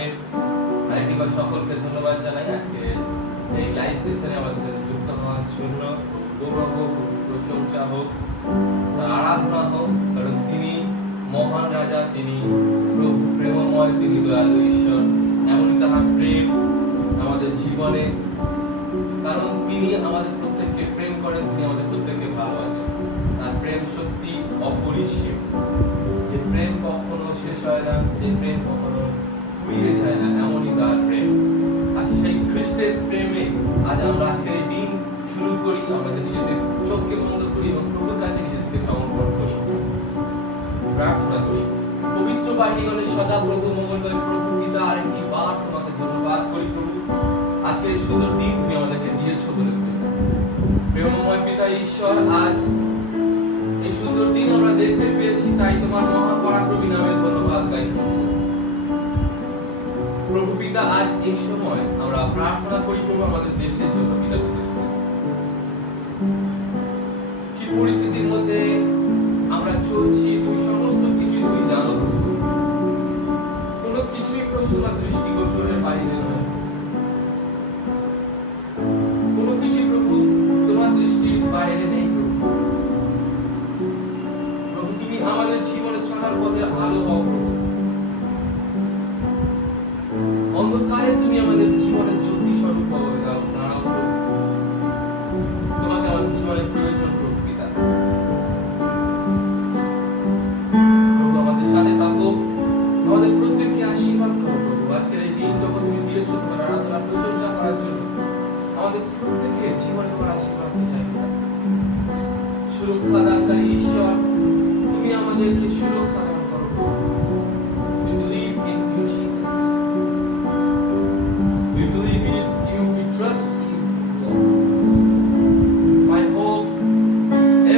নামের আরেকবার সকলকে ধন্যবাদ জানাই আজকে এই লাইভ সেশনে আমাদের সাথে যুক্ত হওয়ার জন্য। গৌরব হোক, প্রশংসা হোক, আরাধনা হোক, কারণ তিনি মহান রাজা, তিনি প্রভু প্রেমময়, তিনি দয়ালু ঈশ্বর। এমনই তাহার প্রেম আমাদের জীবনে, কারণ তিনি আমাদের প্রত্যেককে প্রেম করেন, তিনি আমাদের প্রত্যেককে ভালোবাসেন। তার প্রেম সত্যি অপরিসীম, যে প্রেম কখনো শেষ হয় না, যে প্রেম কখনো ফুরিয়ে যায় না, এমনই তার প্রেম। আচ্ছা, সেই খ্রিস্টের প্রেমে আজ আমরা আজকের এই দিন শুরু করি, আমাদের নিজেদের চোখকে বন্ধ করি এবং প্রভুর কাছে নিজেদেরকে সমর্পণ করি, প্রার্থনা করি। পবিত্র বাহিনীগণের সদা প্রভু মঙ্গলময় প্রভু পিতা, আরেকটি বার তোমাকে ধন্যবাদ করি প্রভু, আজকে এই সুন্দর দিন তুমি আমাদেরকে দিয়েছো বলে। প্রেমময় পিতা ঈশ্বর, আজ এই সুন্দর দিন আমরা দেখতে পেয়েছি, তাই তোমার মহাপরাক্রমী নামে ধন্যবাদ গাই প্রভু পিতা। আজ এই সময় আমরা প্রার্থনা করি প্রভু আমাদের দেশের জন্য পিতা, বিশেষ করে কি পরিস্থিতির মধ্যে আমরা চলছি, তুমি সমস্ত কিছু তুমি জানো প্রভু। কোনো কিছুই প্রভু তোমার দৃষ্টিগোচরের বাইরে নয়, কোনো কিছুই প্রভু তোমার দৃষ্টির বাইরে নেই প্রভু। প্রভু তুমি আমাদের জীবনে চলার পথে আলো হও প্রভু, অন্ধকারে তুমি আমাদের জীবনের জ্যোতি স্বরূপ হও, দাঁড়াও প্রভু। তোমাকে আমাদের জীবনের প্রয়োজন প্রভু পিতা। প্রভু আমাদের সাথে থাকো, আমাদের প্রত্যেককে আশীর্বাদ করো প্রভু। আজকের এই দিন যখন তুমি দিয়েছো তোমার আরাধনা প্রশংসা করার জন্য, আমাদের প্রত্যেকে জীবনে তোমার আশীর্বাদ চাই। সুরক্ষা দানকারী ঈশ্বর, তুমি আমাদেরকে সুরক্ষা দান করো। We believe in you, Jesus. We believe in you. We trust in you, Lord. My hope,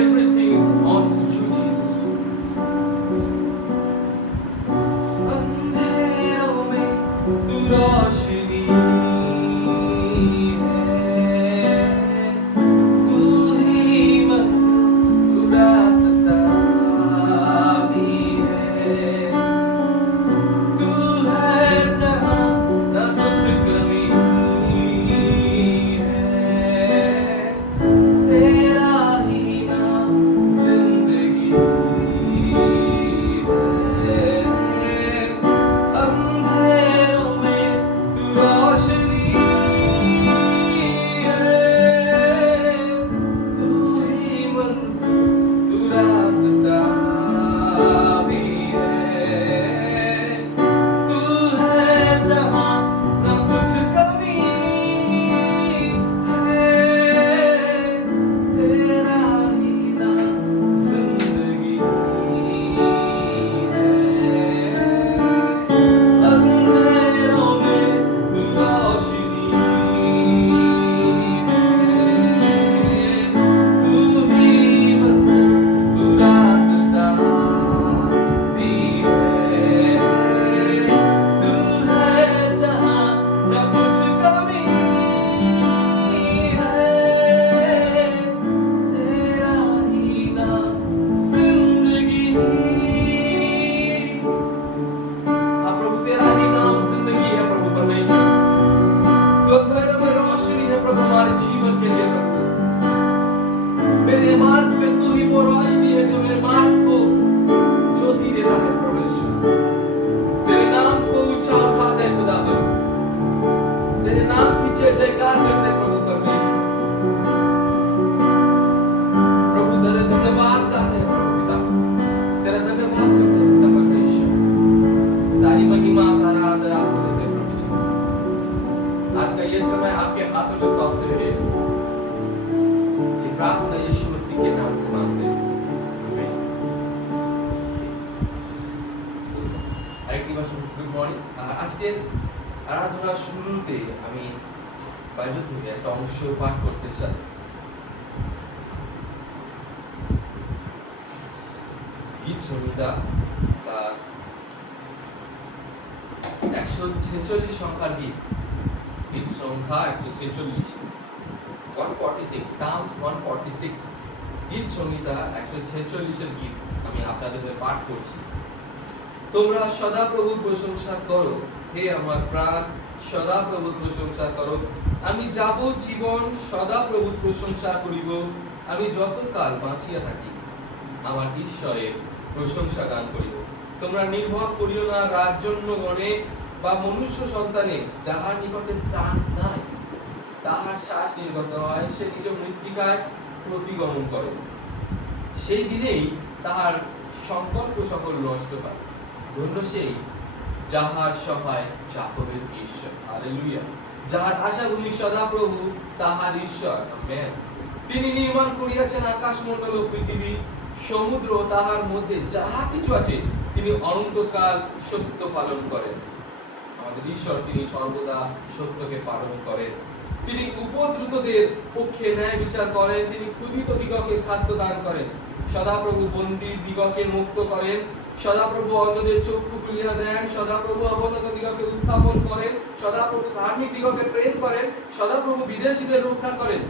everything is on you, Jesus. अंधेरों में तू रोशनी আজকের আরাধনার শুরুতে আমি বাইবেল থেকে একটা অংশ পাঠ করতে চাই। গীত সংহিতা তার 146 সংখ্যার গীত, গীত সংখ্যা 146, 146, Psalms 146, গীত সংহিতা 146 এর গীত আমি আপনাদের পাঠ করছি। তোমরা সদা প্রভুর প্রশংসা করো, হে আমার প্রাণ সদা প্রভুর প্রশংসা করো। আমি যাবজ্জীবন সদা প্রভুর প্রশংসা করিব, আমি যতকাল বাঁচিয়া থাকি আমার ঈশ্বরের প্রশংসা গান করিব। তোমরা নির্ভর করিও না রাজন্যগণে বা মনুষ্য সন্তানে, যাহার নিকটে ত্রাণ নাই, তাহার শ্বাস নির্গত হয়, সে নিজ মৃত্তিকায় প্রতিগমন করে, সেই দিনেই তাহার সংকল্প সকল নষ্ট হয়। ধন্য সেই যাহার সহায় যাকবের ঈশ্বর, হালেলুয়া। যাহার আশাগুলি সদা প্রভু, তাহার ঈশ্বর, আমেন। তিনি নির্মাণ করিয়াছেন আকাশমণ্ডল ও পৃথিবী, সমুদ্র তাহার মধ্যে যাহা কিছু আছে, তিনি অনন্তকাল সত্য পালন করেন। আমাদের ঈশ্বর, তিনি সর্বদা সত্যকে পালন করেন। তিনি উপদ্রুতদের পক্ষে ন্যায় বিচার করেন, তিনি ক্ষুধিত দিগকে খাদ্য দান করেন। সদাপ্রভু বন্দী দিগকে মুক্ত করেন, সদাপ্রভু অন্ধদের চক্ষু খুলিয়া দেন, সদাপ্রভু অবনত দিগকে উত্থাপন করেন, সদাপ্রভু ধার্মিক দিগকে প্রেম করেন, সদাপ্রভু বিদেশীদের রক্ষা করেন।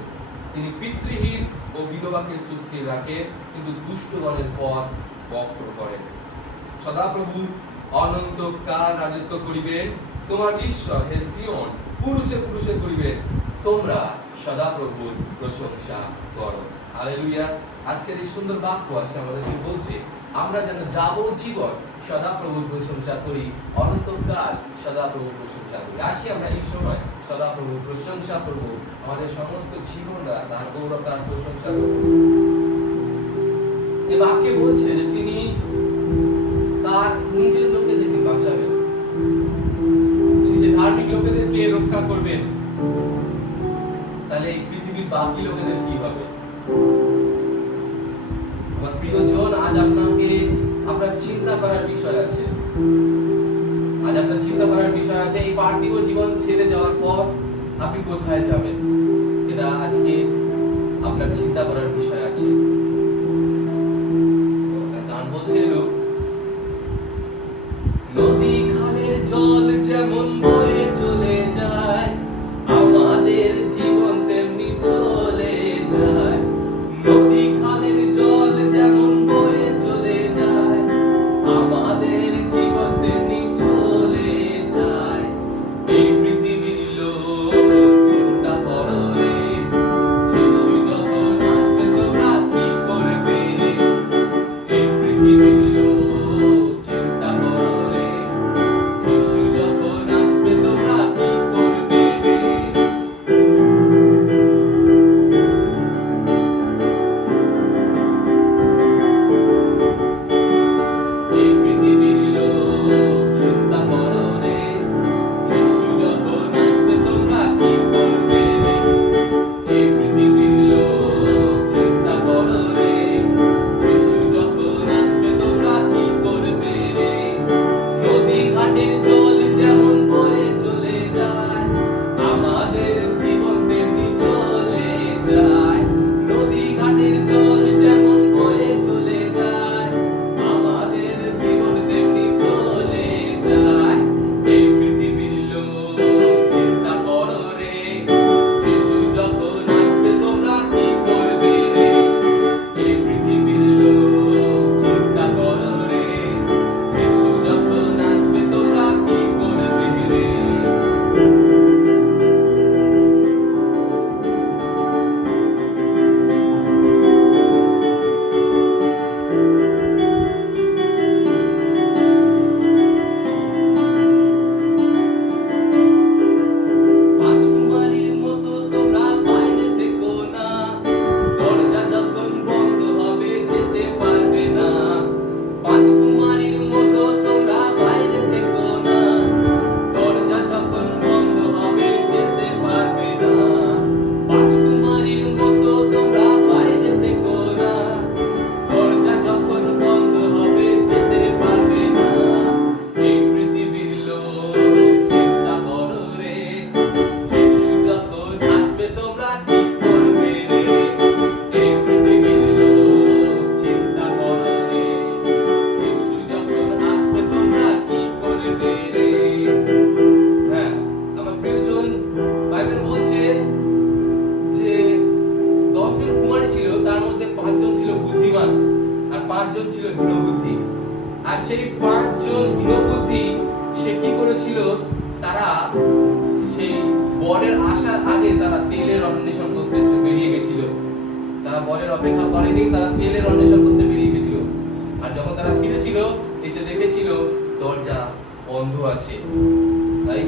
তিনি পিতৃহীন ও বিধবাকে সুস্থির রাখেন, কিন্তু দুষ্টগণের পথ বক্র করেন। সদাপ্রভু অনন্তকাল রাজত্ব করিবেন। তোমার ঈশ্বর হে সিয়ন পুরুষে পুরুষে করিবেন, তোমরা সদাপ্রভুর প্রশংসা করো। হালেলুয়া। আজকের এই সুন্দর বাক্য আজকে আমাদেরকে বলছে আমরা যেন যাবজ্জীবন সদাপ্রভুর প্রশংসা করি, অনন্তকাল সদাপ্রভুর প্রশংসা করি। আসি আমরা এই সময় সদাপ্রভুর প্রশংসা করব, আমাদের সমস্ত জীবনরা তার গৌরব, তার প্রশংসা করব। এই বাক্যে বলছে যে তিনি তার নিজের লোকেদেরকে বাঁচাবেন, তিনি যে ধার্মিক লোকেদেরকে রক্ষা করবেন। তাহলে এই পৃথিবীর বাকি লোকেদের কি হবে? আমার প্রিয়জন, আজ আপনার চিন্তা করার বিষয় আছে। আজ আপনার চিন্তা করার বিষয় আছে, এই পার্থিব জীবন ছেড়ে যাওয়ার পর আপনি কোথায় যাবেন, এটা আজকে আপনার চিন্তা করার বিষয় আছে। গান বলছে, নদী খালের জল যেমন বয়ে চলে যায়, আমাদের জীবন তেমনি চলে যায়। নদী খালের জল যেমন বয়ে চলে যায়, আমাদের জীবন তেমনি চলে যায়। এই পৃথিবীর লোক চিন্তা করো রে, যিশু যখন আসবে তোমরা কি করবে? এই পৃথিবীর লোক চিন্তা করো রে, যিশু যখন আসবে তোমরা কি করবে? এই পৃথিবীর লোক চিন্তা করো রে, যিশু যখন আসবে তোমরা কি করবে? এই পৃথিবীর লোক চিন্তা করো রে, যিশু যখন আসবে তোমরা কি করবে রে? নদী ঘাটের জল যেমন বয়ে চলে যায়, আমাদের জীবন তেমনি চলে যায়। নদী ঘাটের জল যেমন বয়ে চলে যায়, আমাদের জীবন তেমনি চলে যায়। এই পৃথিবীর লোক চিন্তা করো রে, যিশু যখন আসবে তোমরা কি করবে রে? এই পৃথিবীর লোক চিন্তা করো রে, যিশু যখন আসবে তোমরা কি করবে রে? রাজকুমারীর মতো তোমরা বাইরে থেকো না, দরজা যখন বন্ধ হবে যেতে পারবে না। রাজকুমারীর মতো তোমরা বাইরে থেকো না, দরজা যখন বন্ধ হবে যেতে পারবে না। রাজকুমারীর মতো তোমরা বাইরে থেকো না, দরজা যখন বন্ধ হবে যেতে পারবে না। এই পৃথিবীর লোক চিন্তা করো রে, যিশু যখন আসবে তোমরা কি করবে রে? এই পৃথিবীর লোক চিন্তা করো রে, যিশু যখন আসবে তোমরা কি করবে রে? হ্যাঁ, আমার প্রিয়জন, বাইবেল বলছে যে 10 জন কুমারী ছিল, তার মধ্যে 5 জন ছিল বুদ্ধিমান আর 5 জন ছিল হীনবুদ্ধি। আর সেই 5 জন হীনবুদ্ধি সে কি করেছিল, তারা সেই বরের আসার আগে তারা তেলের অন্বেষণ করতে বেরিয়ে গেছিল। তারা বরের অপেক্ষা করেনি, তারা তেলের অন্বেষণ করতে বেরিয়ে গেছিল। আর যখন তারা ফিরেছিল, এসে দেখেছিল দরজা বন্ধ আছে। তাই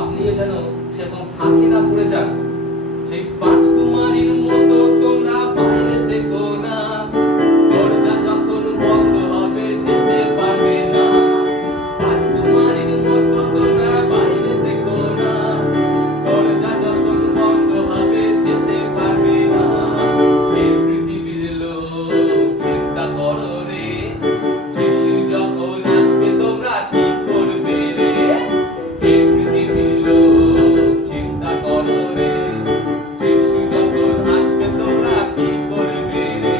আপনিও যেন সেরকম ফাঁকে না পড়ে যান। সেই 5 কুমারীর মতো তোমরা বাইরে থেকো না, দরজা যখন বন্ধ হবে যেতে পারবে না। 5 কুমারীর মতো তোমরা বাইরে থেকো না, দরজা যখন বন্ধ হবে যেতে পারবে না। এই পৃথিবীর লোক চিন্তা করো রে, যিশু যখন আসবে তোমরা কি করবে রে। এই পৃথিবীর লোক চিন্তা করো রে, যিশু যখন আসবে তোমরা কি করবে রে।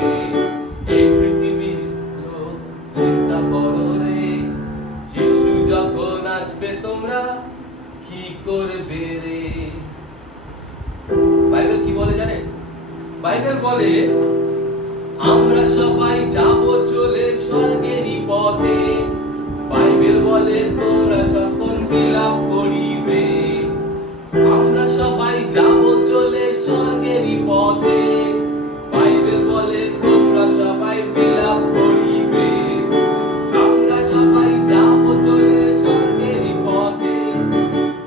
এই পৃথিবীর লোক চিন্তা করো রে, যিশু যখন আসবে তোমরা কি করবে রে। বাইবেল কি বলে জানেন? বাইবেল বলে আমরা সবাই যাব চলে স্বর্গেরই পথে। বাইবেল বলে তোমরা সকল বিলাপ করিবে। আমরা সবাই যাব চলে স্বর্গেরই পথে। বাইবেল বলে তোমরা সবাই বিলাপ করিবে। আমরা সবাই যাব চলে স্বর্গেরই পথে।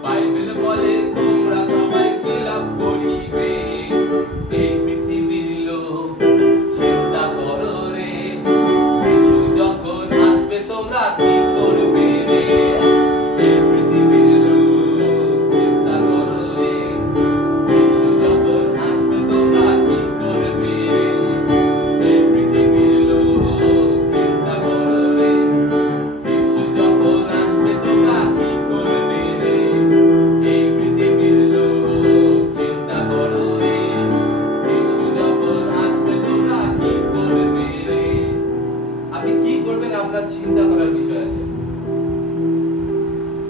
বাইবেল বলে তোমরা সবাই বিলাপ করিবে। এই পৃথিবীর লোক চিন্তা করো রে, যিশু যখন আসবে তোমরা কি করবে রে। এই পৃথিবীর লোক চিন্তা করো রে, যিশু যখন আসবে তোমরা কি করবে রে। এই পৃথিবীর লোক চিন্তা করো রে, যিশু যখন আসবে তোমরা কি করবে রে। এই পৃথিবীর লোক চিন্তা করো রে, যিশু যখন আসবে তোমরা কি করবে রে। আপনি কি করবেন আপনার চিন্তা করার বিষয় আছে।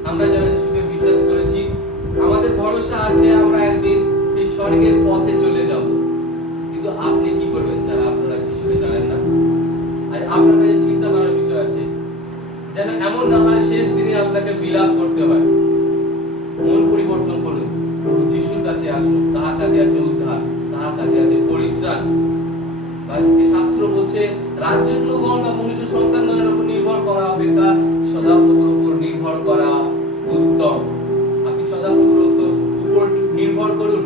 আমরা যারা যিশুকে বিশ্বাস করেছি, আমাদের ভরসা আছে আমরা একদিন সেই স্বর্গের পথে চলে যাব। কিন্তু আপনি কি করবেন যারা আপনারা যিশুকে জানেন না? আর আপনার কাছে চিন্তা করার বিষয় আছে, যেন এমন না হয় শেষ দিনে আপনাকে বিলাপ করতে হয়। মন পরিবর্তন করুন, প্রভু যিশুর কাছে আসুন। তার কাছে আছে উদ্ধার, তার কাছে আছে পরিত্রাণ। আজকে শাস্ত্র বলছে রাজন্যগণ বা মনুষ্য সন্তানগণের উপর নির্ভর করা অপেক্ষা সদাপ্রভুর উপর নির্ভর করা উত্তম। আপনি সদাপ্রভুর উপর নির্ভর করুন,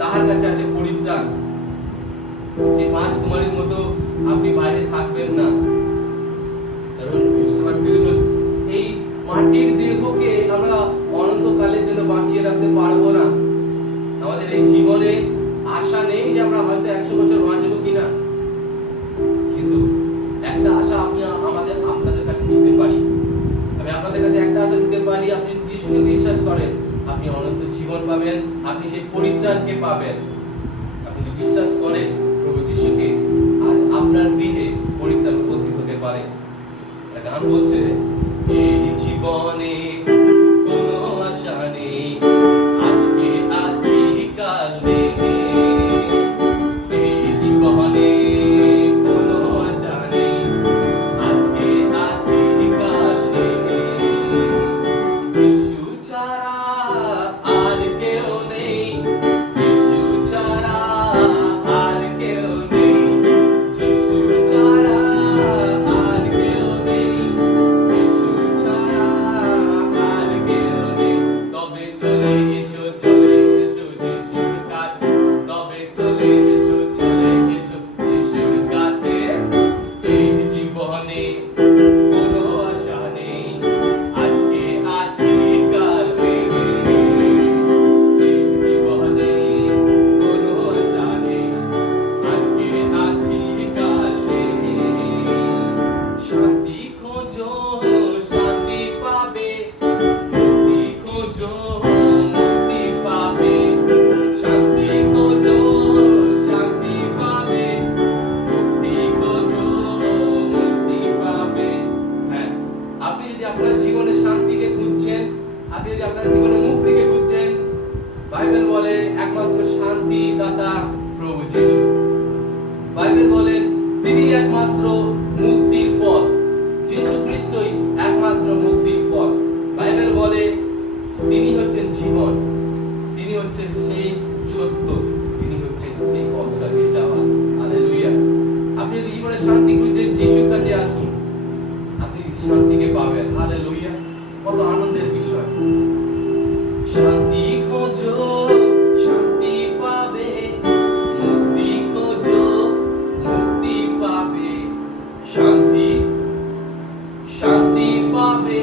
তাহার কাছে আছে পরিত্রাণ। সেই 5 কুমারীর মতো আপনি বাইরে থাকবেন না। কারণ আমার প্রিয়জন, এই মাটির দেহকে আমরা অনন্তকালের জন্য বাঁচিয়ে রাখতে পারবো না। আমাদের এই জীবনে আশা নেই যে আমরা হয়তো 100 বছর বাঁচবো কিনা, কিন্তু একটা আশা আমি আপনাদের কাছে দিতে পারি। আমি আপনাদের কাছে একটা আশা দিতে পারি, আপনি যিশুকে বিশ্বাস করেন আপনি অনন্ত জীবন পাবেন, আপনি সেই পরিত্রাণকে পাবেন। আপনি যদি বিশ্বাস করেন প্রভু যিশুকে, আজ আপনার গৃহে পরিত্রাণ উপস্থিত হতে পারে। একটা গান বলছে, এই জীবনে কোনো আশা নেই, আজকে আছি কাল নেই। এই জীবনে কোনো আশা নেই, আজকে আছি কাল নেই। যিশু ছাড়া আর কেউ নেই, যিশু ছাড়া আর কেউ নেই, যিশু ছাড়া আর কেউ নেই, যিশু ছাড়া আর কেউ নেই। তবে চলে এসো যিশুর কাছে, তবে চলে এসো যিশুর কাছে। এই জীবনে কোনো আশা নেই, আজকে আছি কাল নেই। এই জীবনে কোনো আশা নেই, আজকে আছি কাল নেই। শান্তি খোঁজো শান্তি পাবে, মুক্তি খোঁজো মুক্তি পাবে। শান্তি খোঁজো শান্তি পাবে, মুক্তি খোঁজো মুক্তি পাবে। হ্যাঁ, আপনি যদি আপনার জীবনে শান্তিকে খুঁজছেন, আপনি যদি আপনার জীবনে মুক্তিকে খুঁজছেন, বাইবেল বলে একমাত্র শান্তি দাতা প্রভু যিশু। বাইবেল বলে তিনি একমাত্র মুক্তির পথ, যীশু খ্রিস্টই একমাত্র মুক্তির পথ। বাইবেল বলে তিনি হচ্ছেন জীবন, তিনি হচ্ছেন সেই সত্য, তিনি হচ্ছেন সেই পথ স্বর্গে যাওয়া। হালেলুয়া। আপনি যদি জীবনে শান্তি খুঁজছেন, যিশুর কাছে আসুন, আপনি শান্তিকে পাবেন। হালেলুয়া। কত আনন্দের বিষয়। শান্তি খোঁজো, শান্তি পাবে, মুক্তি খোঁজো, মুক্তি পাবে, শান্তি শান্তি পাবে,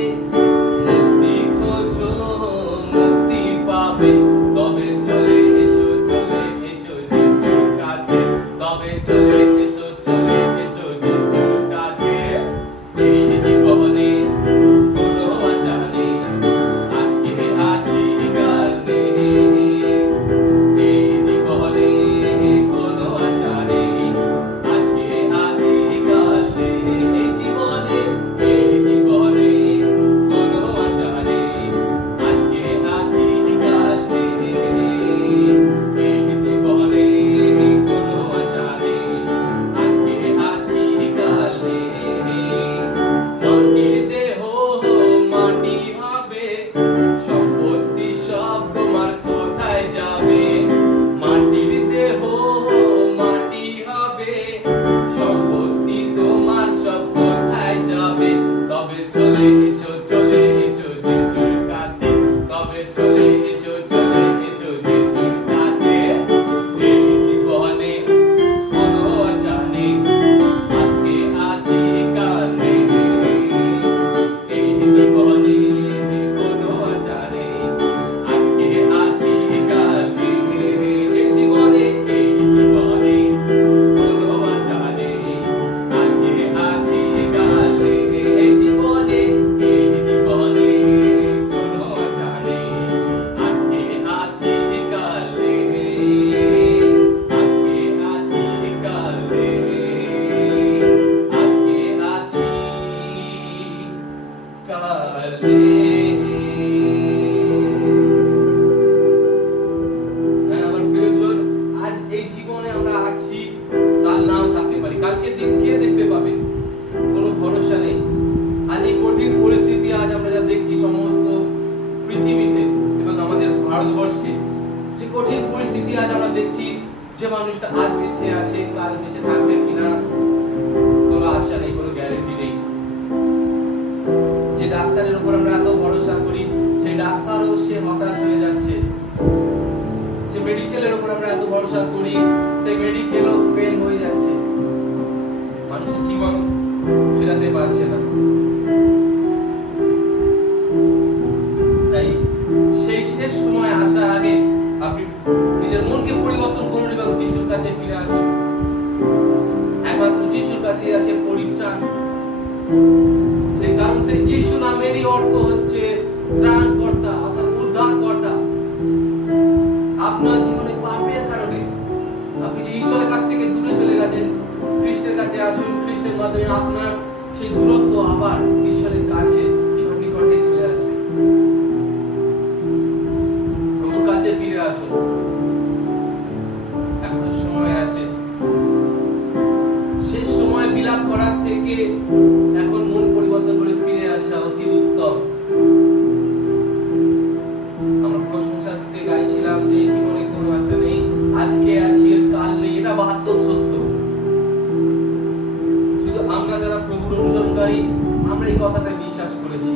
মুক্তি খোঁজো, মুক্তি পাবে। তবে চলে এসো, চলে এসো যিশুর কাছে, তবে চলে এসো, চলে এসো যিশুর কাছে। এই জীবনে কোনো আশা নেই, আজকে আছি কাল নেই। এই জীবনে কোনো আশা নেই, আজকে আছি কাল নেই। এই জীবনে কোনো আশা নেই, আজকে আছি কাল নেই। এই জীবনে কোনো আশা নেই, আজকে আছি কাল নেই। মাটির দেহ মাটি হবে, সম্পত্তি সব তোমার কোথায় যাবে? মাটির দেহ মাটি হবে, সম্পত্তি তোমার সব কোথায় যাবে? তবে চলে এসো, চলে এসো যিশুর কাছে, তবে চলে এসো, চলে এসো যিশুর কাছে। এই জীবনে কোনো আশা নেই, আজকে আছি কাল নেই। এই জীবনে কোনো আশা নেই, আজকে আছি কাল নেই। এই জীবনে কোনো আশা নেই, আজকে আছি কাল নেই। এই জীবনে কোনো আশা নেই, আজকে আছি কাল নেই। আজকে আছি কাল নেই, আজকে আছি কাল নেই। হ্যাঁ আমার প্রিয়জন, আজ এই জীবনে আমরা আছি, কাল নাও থাকতে পারি। কালকে দিন কে দেখতে পাবে? কোনো ভরসা নেই। আজ এই কঠিন পরিস্থিতি আজ আমরা যা দেখছি সমস্ত পৃথিবীতে এবং আমাদের ভারতবর্ষে, যে কঠিন পরিস্থিতি আজ আমরা দেখছি, যে মানুষটা আজ বেঁচে আছে কাল বেঁচে থাকবে কিনা কোনো আশা নেই, কোনো গ্যারান্টি নেই। যে ডাক্তারের উপর আমরা এত ভরসা করি, সেই ডাক্তারও সে হতাশ হয়ে যাচ্ছে। যে মেডিকেলের উপর আমরা এত ভরসা করি, সেই মেডিকেলও ফেল হয়ে যাচ্ছে। মানুষের জীবন ফেরাতে পারছে না। তাই সেই শেষ সময় আসার আগে আপনি নিজের মনকে পরিবর্তন করুন এবং যিশুর কাছে ফিরে আসুন। একমাত্র যিশুর কাছে আছে পরিত্রাণ। সেই কারণ সেই যিশু নামেরই অর্থ হচ্ছে ত্রাণকর্তা অর্থাৎ উদ্ধারকর্তা। আপনার জীবনে পাপের কারণে আপনি যে ঈশ্বরের কাছ থেকে দূরে চলে গেছেন, খ্রিস্টের কাছে আসুন। খ্রিস্টের মাধ্যমে আপনার সেই দূরত্ব আবার ঈশ্বরের কাছে সন্নিকটে চলে আসবে। প্রভুর কাছে ফিরে আসুন, এখনো সময় আছে। শেষ সময় বিলাপ করার থেকে এখন মন পরিবর্তন করে ফিরে আসা অতি উত্তম। আমরা প্রশংসা দিতে গাইছিলাম যে জীবনে কোনো আশা নেই, আজকে আছি কাল নেই। এটা বাস্তব সত্য। শুধু আমরা যারা প্রভুর অনুসরণকারী, আমরা এই কথাটা বিশ্বাস করেছি।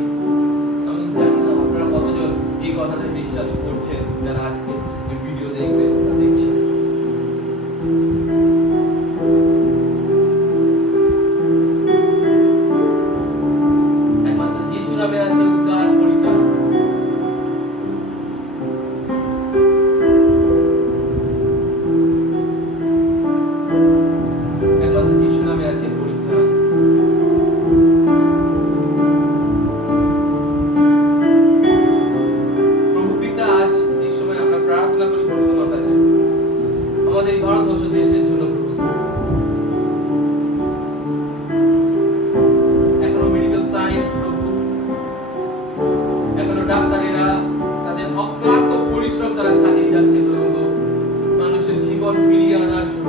আমি জানি না আপনারা কতজন এই কথাটা বিশ্বাস করছেন, যারা আজকে এই ভিডিও দেখবেন বা দেখছেন। একমাত্র যিশু নামে আছে উদ্ধার, পরিত্রাণ। একমাত্র যিশু নামে আছে পরিত্রাণ। প্রভু পিতা, আজ এই সময় আমরা প্রার্থনা করি প্রভু তোমার কাছে আমাদের এই ভারতবর্ষ দেশের জন্য। প্রভু এখনো মেডিকেল সায়েন্স, প্রভু এখনো ডাক্তারেরা তাদের অক্লান্ত পরিশ্রম তারা চালিয়ে যাচ্ছে প্রভু মানুষের জীবন ফিরিয়ে আনার জন্য।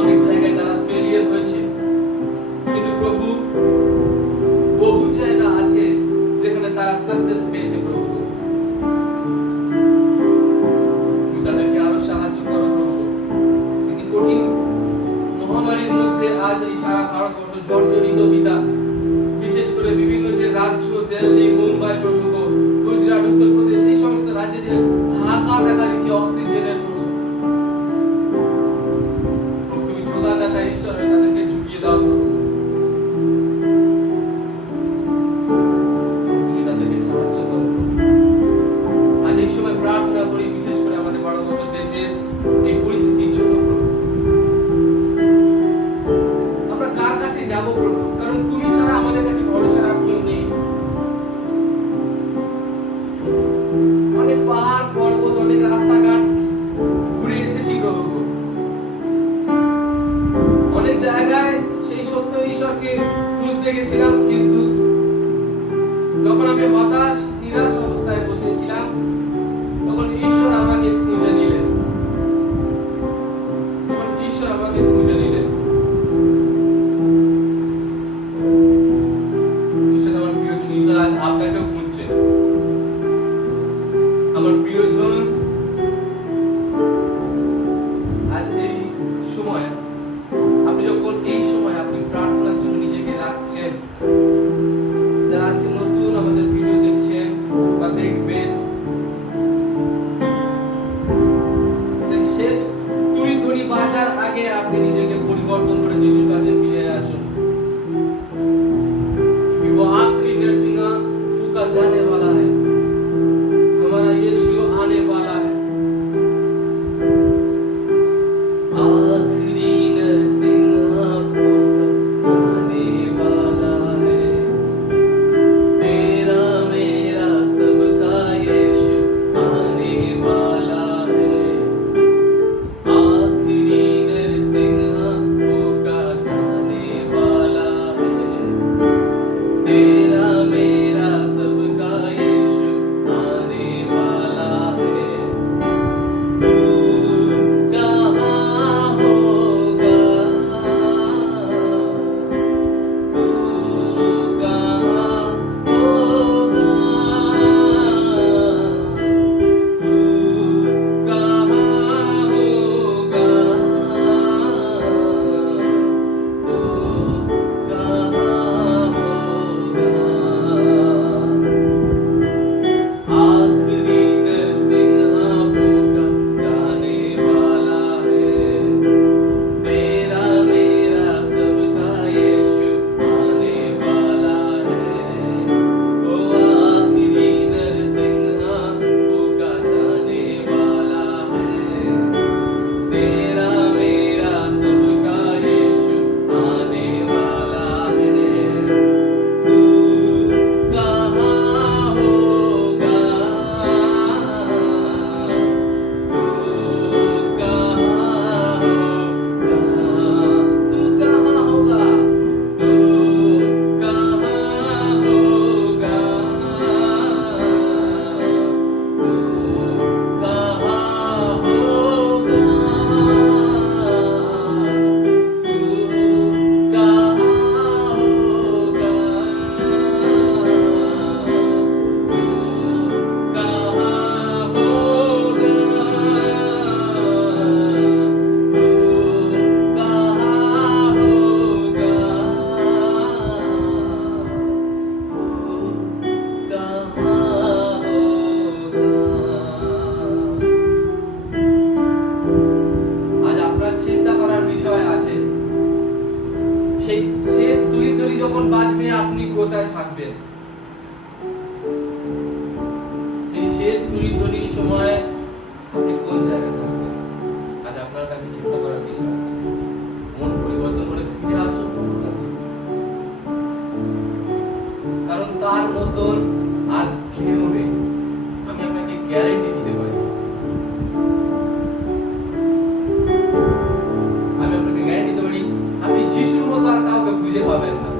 অনেক জায়গায় তারা ফেলিয়ার হয়েছে, দেখা দিচ্ছে অক্সিজেনের প্রভু। প্রভু তুমি যোগানদাতা ঈশ্বর হয়ে তাদেরকে ঝুঁকিয়ে দাও প্রভু। প্রভু তুমি তাদেরকে সাহায্য করো প্রভু। আজ এই সময় প্রার্থনা করি বিশেষ করে আমাদের ভারতবর্ষ দেশের এই পরিস্থিতির জন্য প্রভু। আমরা কার কাছে যাব প্রভু? কারণ তুমি ছাড়া আমাদের কাছে ভরসার আর কেউ নেই। অনেক পাহাড় পর্বত, অনেক রাস্তাঘাট ঘুরে এসেছি প্রভু। অনেক জায়গায় সেই সত্য ঈশ্বরকে খুঁজতে গেছিলাম, কিন্তু যখন আমি হতাশ নিরাশ অবস্থায় বসেছিলাম তখন ঈশ্বর আমাকে খুঁজে নিলেন। তখন ঈশ্বর আমাকে খুঁজে নিলেন। আমার প্রিয়জন ঈশ্বর আজ আপনাকেও খুঁজছেন। আমার প্রিয়জন আজ এই সময় আপনি যখন এই সময় আপনি প্রার্থনার জন্য নিজেকে রাখছেন, যারা আজকে নতুন আমাদের ভিডিও দেখছেন বা দেখবেন, সেই শেষ তুড়িধ্বনি বাজার আগে আপনি নিজেকে পরিবর্তন করে যিশুর কাছে ফিরে আসুন। क्योंकि वो आखिरी नरसिंहा फूका जाने वाला है, हमारा यीशु आने वाला है। आखिरी नरसिंहा फूका जाने वाला है, तेरा मेरा सबका यीशु आने वाला है। आखिरी नरसिंहा फूका जाने वाला है, तेरा मेरा सबका यीशु आने वाला है। तू कहाँ होगा? तू कहाँ होगा? तू कहाँ होगा? तू कहाँ होगा? आखिरी नरसिंहा फूका जाने वाला है, तेरा मेरा सबका यीशु आने वाला है। ओ आखिरी नरसिंहा फूका जाने वाला है, तेरा मेरा सबका यीशु आने वाला है। तू कहाँ होगा? तू कहाँ होगा? तू कहाँ होगा? तू कहाँ होगा? तू कहाँ होगा? तू कहाँ होगा? আজ আপনার চিন্তা করার বিষয় আছে, সেই শেষ তুড়িধ্বনি যখন বাজবে আপনি কোথায় থাকবেন? সেই শেষ তুড়িধ্বনির সময় আপনি কোন জায়গায় থাকবেন? আজ আপনার কাছে চিন্তা করার বিষয় আছে। মন পরিবর্তন করে ফিরে আসুন প্রভুর কাছে, কারণ তার মতন আর কেউ নেই। আমি আপনাকে গ্যারেন্টি দিতে পারি, আমি আপনাকে গ্যারেন্টি দিতে পারি, আপনি যিশুর মতো আর কাউকে খুঁজে পাবেন না।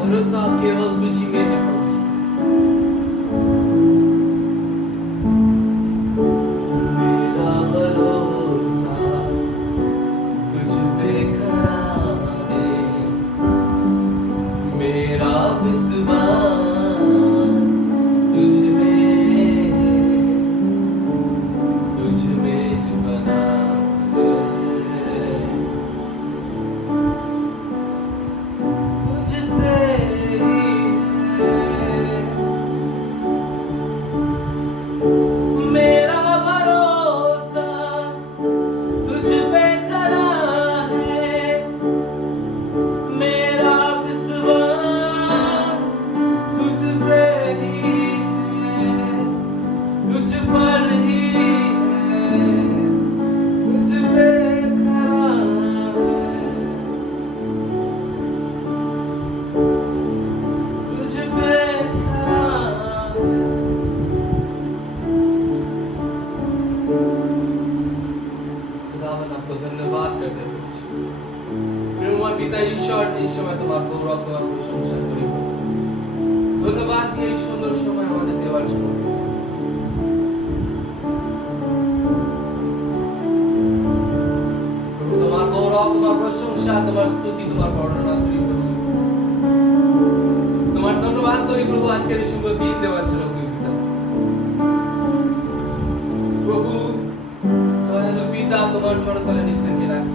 भरोसा केवल तुझी में है प्रभु जी। मेरा भरोसा तुझ पे खड़ा है, मेरा विश्वास तुझ में बना है। तुझसे ही है मेरा भरोसा, तुझ पे खड़ा है, मेरा विश्वास तुझसे ही है, तुझ पर ही है, तुझ पे खड़ा है, तुझ पे खड़ा है। खुदावन आपको धन्यवाद करते हैं प्रभु जी। प्रेममय पिता ঈশ্বর, এই সময় তোমার গৌরব, তোমার প্রশংসা করি প্রভু। ধন্যবাদ দিয়ে এই সুন্দর সময় আমাদের দেওয়ার জন্য প্রভু। তোমার গৌরব, তোমার প্রশংসা, তোমার স্তুতি, তোমার বর্ণনা করি প্রভু। তোমার ধন্যবাদ করি প্রভু আজকের এই সুন্দর দিন দেওয়ার জন্য পিতা। প্রভু দয়ালু পিতা, তোমার চরণতলে নিজেদেরকে রাখি।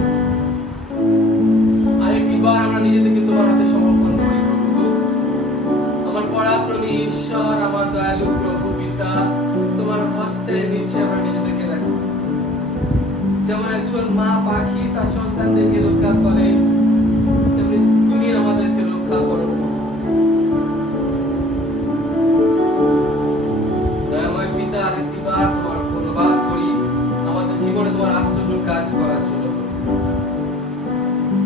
আরেকটি বার আমরা নিজেদেরকে তোমার হাতে সমর্পণ করি প্রভু। আমার পরাক্রমী ঈশ্বর, আমার দয়ালু প্রভু পিতা, তোমার হস্তের নিচে আমরা নিজেদেরকে রাখি। যেমন একজন মা পাখি তার সন্তানদেরকে রক্ষা করে, তেমনি তুমি আমাদেরকে রক্ষা করো। দয়াময় পিতা, আরেকটি বার তোমার ধন্যবাদ করি আমাদের জীবনে তোমার আশ্চর্য কাজ করার জন্য,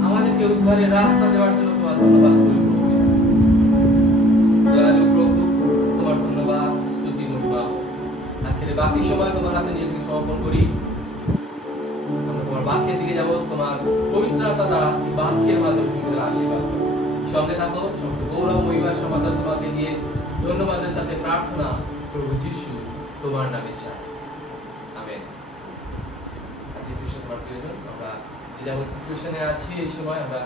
আমাদেরকে উদ্ধারের রাস্তা দেওয়ার জন্য তোমার ধন্যবাদ করি প্রভু। দয়ালু প্রভু, তোমার ধন্যবাদ, স্তুতি, মহিমা। আজকের বাকি সময় তোমার হাতে নিজেকে সমর্পণ করি। আমরা তোমার বাক্যের দিকে যাব, তোমার পবিত্রতা দ্বারা এই বাক্যের মাধ্যমে তুমি আমাদের আশীর্বাদ করো। সঙ্গে থাকো, সমস্ত গৌরব মহিমার সমাধান তোমাকে দিয়ে ধন্যবাদের সাথে প্রার্থনা প্রভু যিশু তোমার নামে চাই, আমেন। আজকে কৃষ্ণ তোমার প্রিয়জন, আমরা যে যেমন সিচুয়েশনে আছি এই সময় আমরা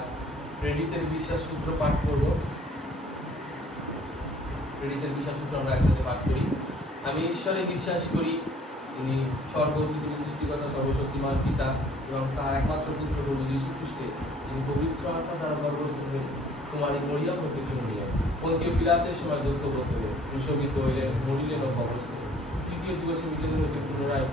প্রেরিতের বিশ্বাস সূত্র পাঠ করব। প্রেরিতের বিশ্বাস সূত্র আমরা একসাথে পাঠ করি। আমি ঈশ্বরে বিশ্বাস করি, যিনি স্বর্গ পৃথিবী সৃষ্টিকর্তা, সর্বশক্তিমান পিতা, এবং তার একমাত্র পুত্র প্রভু যীশু খ্রিস্টে, যিনি পবিত্র আত্মা দ্বারা গর্ভস্থ হয়ে কুমারী মরিয়ম হতে জন্মিলেন, পন্তীয় পিলাতের সময় দুঃখ ভোগ হলেন, ক্রুশবিদ্ধ হইলেন, মরিলেন ও কবরস্থ হলেন, তৃতীয় দিবসে মৃতদের হতে পুনরায়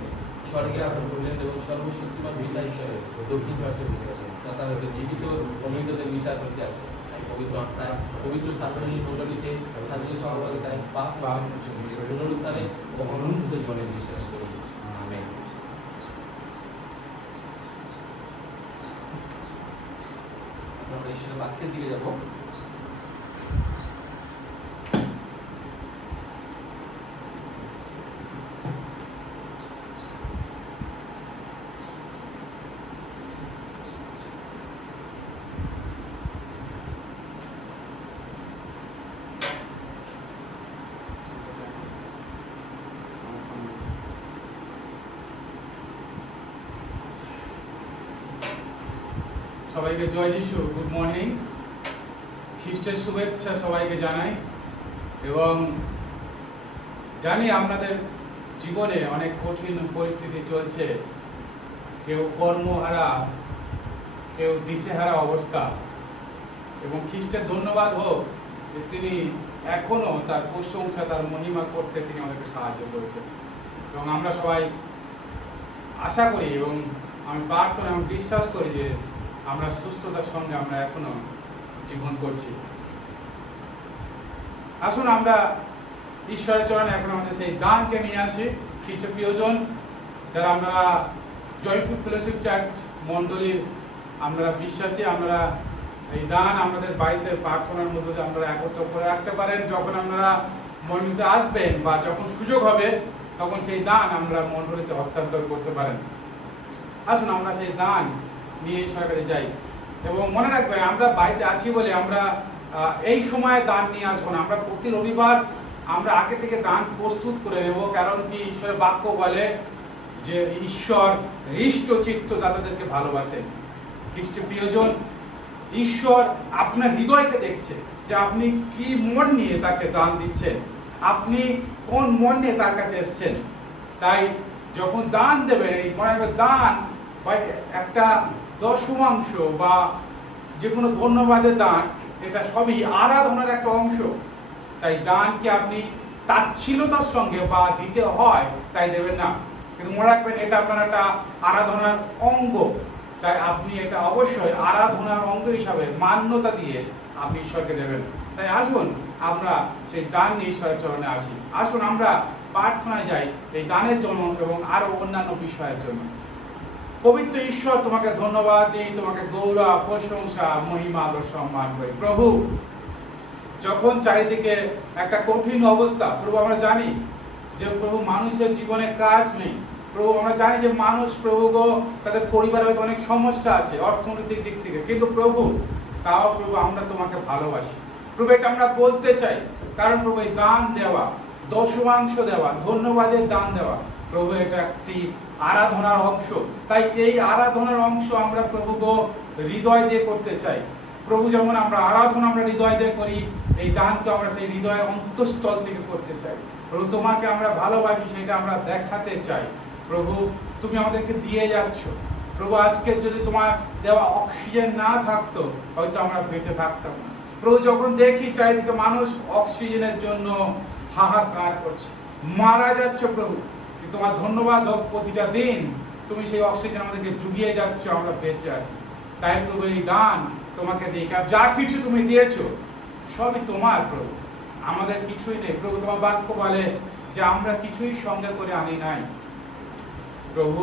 স্বর্গে আরোহণ করলেন এবং সর্বশক্তিমান পিতা ঈশ্বরে দক্ষিণ পার্শ্বে বসে আছেন, তথা হইতে জীবিত ও মৃতদের বিচার করতে আসছেন। তাই পবিত্র আত্মায়, পবিত্র সাধারণী মণ্ডলীতে, সাধু সহভাগিতায়, পাপ পুনরুত্থানে ও অনন্ত জীবনে বিশ্বাস করি, আমেন। আমরা ঈশ্বরের বাক্যের দিকে যাব। সবাইকে জয় যিশু, গুড মর্নিং। খ্রিস্টের শুভেচ্ছা সবাইকে জানাই এবং জানি আপনাদের জীবনে অনেক কঠিন পরিস্থিতি চলছে, কেউ কর্মহারা, কেউ দিশেহারা অবস্থা, এবং খ্রিস্টের ধন্যবাদ হোক যে তিনি এখনো তার প্রশংসা, তার মহিমা করতে তিনি আমাদেরকে সাহায্য করেছেন। এবং আমরা সবাই আশা করি এবং আমি প্রার্থনা এবং বিশ্বাস করি যে আমরা সুস্থতার সঙ্গে আমরা এখনো জীবন করছি। আসুন আমরা ঈশ্বরের চরণে এখন আমাদের সেই দানকে নিয়ে আসি। খ্রিস্ট প্রিয়জন যারা আমরা জয়পুর ফেলোশিপ চার্চ মণ্ডলীর আমরা বিশ্বাসী, আমরা এই দান আমাদের বাড়িতে প্রার্থনার মধ্যে দিয়ে আমরা একত্র করে রাখতে পারেন। যখন আপনারা মণ্ডলীতে আসবেন বা যখন সুযোগ হবে তখন সেই দান আমরা মণ্ডলীতে হস্তান্তর করতে পারেন। আসুন আমরা সেই দান নিয়ে ঈশ্বরের কাছে যাই। এবং মনে রাখবেন আমরা বাড়িতে আছি বলে আমরা এই সময়ে দান নিয়ে আসবো না। আমরা প্রতি রবিবার আমরা আগে থেকে দান প্রস্তুত করে নেব, কারণ কি ঈশ্বরের বাক্য বলে যে ঈশ্বর হৃষ্টচিত্ত দাতাদেরকে ভালোবাসেন। খ্রিস্টের প্রিয়জন, ঈশ্বর আপনার হৃদয়কে দেখছে যে আপনি কি মন নিয়ে তাকে দান দিচ্ছেন, আপনি কোন মন নিয়ে তার কাছে এসছেন। তাই যখন দান দেবেন, এই মনে রাখবেন দান বা একটা দশমাংশ বা যে কোনো ধন্যবাদের দান, এটা সবই আরাধনার একটা অংশ। তাই দানকে আপনি তাচ্ছিলতার সঙ্গে বা দিতে হয় তাই দেবেন না, কিন্তু মনে রাখবেন এটা আপনার একটা আরাধনার অঙ্গ। তাই আপনি এটা অবশ্যই আরাধনার অঙ্গ হিসাবে মান্যতা দিয়ে আপনি ঈশ্বরকে দেবেন। তাই আসুন আমরা সেই দান নিয়ে ঈশ্বরের চরণে আসি। আসুন আমরা প্রার্থনায় যাই এই দানের জন্য এবং আরো অন্যান্য বিষয়ের জন্য। পবিত্র ঈশ্বর, তোমাকে ধন্যবাদ দিই, তোমাকে গৌরব, প্রশংসা, মহিমা ও সম্মান করি। প্রভু, যখন চারিদিকে একটা কঠিন অবস্থা, প্রভু আমরা জানি যে প্রভু মানুষের জীবনে কাজ নেই। প্রভু আমরা জানি যে মানুষ প্রভু গো তাদের পরিবারে হয়তো অনেক সমস্যা আছে অর্থনৈতিক দিক থেকে, কিন্তু প্রভু তাও প্রভু আমরা তোমাকে ভালোবাসি। প্রভু এটা আমরা বলতে চাই, কারণ প্রভু এই দান দেওয়া, দশমাংশ দেওয়া, ধন্যবাদের দান দেওয়া, প্রভু এটা একটি আরাধনার অংশ। তাই এই আরাধনার অংশ আমরা প্রভু গো হৃদয় দিয়ে করতে চাই। প্রভু যেমন আমরা আরাধনা আমরা হৃদয় দিয়ে করি, এই দানকে আমরা সেই হৃদয়ের অন্তঃস্থল থেকে করতে চাই। প্রভু তোমাকে আমরা ভালোবাসি, সেটা আমরা দেখাতে চাই। প্রভু তুমি আমাদেরকে দিয়ে যাচ্ছ। প্রভু আজকে যদি তোমার দেওয়া অক্সিজেন না থাকতো হয়তো আমরা বেঁচে থাকতাম না। প্রভু যখন দেখি চারিদিকে মানুষ অক্সিজেনের জন্য হাহাকার করছে, মারা যাচ্ছে, প্রভু তোমার ধন্যবাদ হোক, প্রতিটা দিন তুমি সেই অক্সিজেন আমাদেরকে জুগিয়ে যাচ্ছ, আমরা বেঁচে আছি। তাই প্রভু এই দান তোমাকে দিই, যা কিছু তুমি দিয়েছো সবই তোমার প্রভু, আমাদের কিছুই নেই। প্রভু তোমার বাক্য বলে যে আমরা কিছুই সঙ্গে করে আনি নাই। প্রভু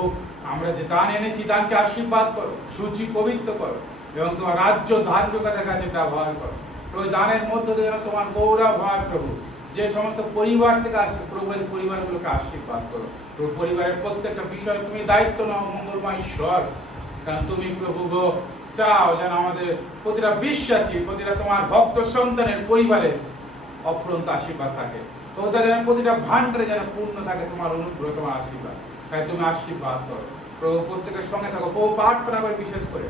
আমরা যে দান এনেছি, দানকে আশীর্বাদ করো, সূচি পবিত্র করো এবং তোমার রাজ্য ধার্মিকতার কাছে ব্যবহার করো। প্রভু দানের মধ্য দিয়ে তোমার গৌরব হয়। প্রভু যে সমস্ত পরিবার থেকে আসে, প্রভু এই পরিবারগুলোকে আশীর্বাদ করো। প্রভু পরিবারের প্রত্যেকটা বিষয়ে তুমি দায়িত্ব নাও মঙ্গলময় ঈশ্বর, কারণ তুমি প্রভু গো চাও যেন আমাদের প্রতিটা বিশ্বাসী, প্রতিটা তোমার ভক্ত সন্তানের পরিবারে অফুরন্ত আশীর্বাদ থাকে। প্রভু যেন প্রতিটা ভান্ডারে যেন পূর্ণ থাকে তোমার অনুগ্রহ, তোমার আশীর্বাদ। তাই তুমি আশীর্বাদ করো প্রভু, প্রত্যেকের সঙ্গে থাকো। প্রভু প্রার্থনা করে বিশেষ করে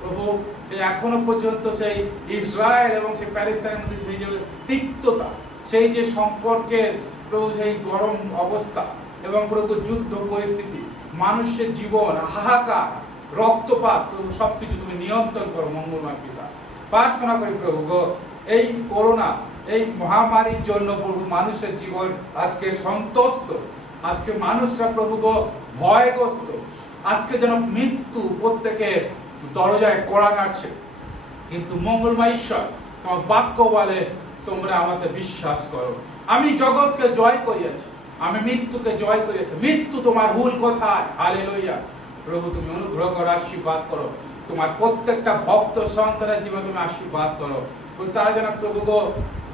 প্রভু সেই এখনো পর্যন্ত সেই ইসরায়েল এবং সেই প্যালেস্তাইনের মধ্যে সেই যে তিক্ততা, সেই যে সম্পর্কের প্রভু সেই গরম অবস্থা এবং প্রভু যুদ্ধ পরিস্থিতি, মানুষের জীবন হাহাকার, রক্তপাত, প্রভু সবকিছু তুমি নিয়ন্ত্রণ করো মঙ্গলময় পিতা। প্রার্থনা করি প্রভু গো এই করোনা, এই মহামারীর জন্য প্রভু মানুষের জীবন আজকে সন্তুষ্ট, আজকে মানুষরা প্রভু গো ভয়গ্রস্ত, আজকে যেন মৃত্যু প্রত্যেকের দরজায় কড়া নাড়ছে, কিন্তু মঙ্গলময় ঈশ্বর তোমার বাক্য বলে তোমরা আমাদের বিশ্বাস করো। আমি জগৎকে জয় করিয়াছি, আমি মৃত্যুকে জয় করিয়াছি, মৃত্যু তোমার হুল কোথায়? হালেলুয়া। প্রভু তুমি অনুগ্রহ করো, আশীর্বাদ করো তোমার প্রত্যেকটা ভক্ত সন্তানের জীবনে তুমি আশীর্বাদ করো। তারা যেন প্রভু গো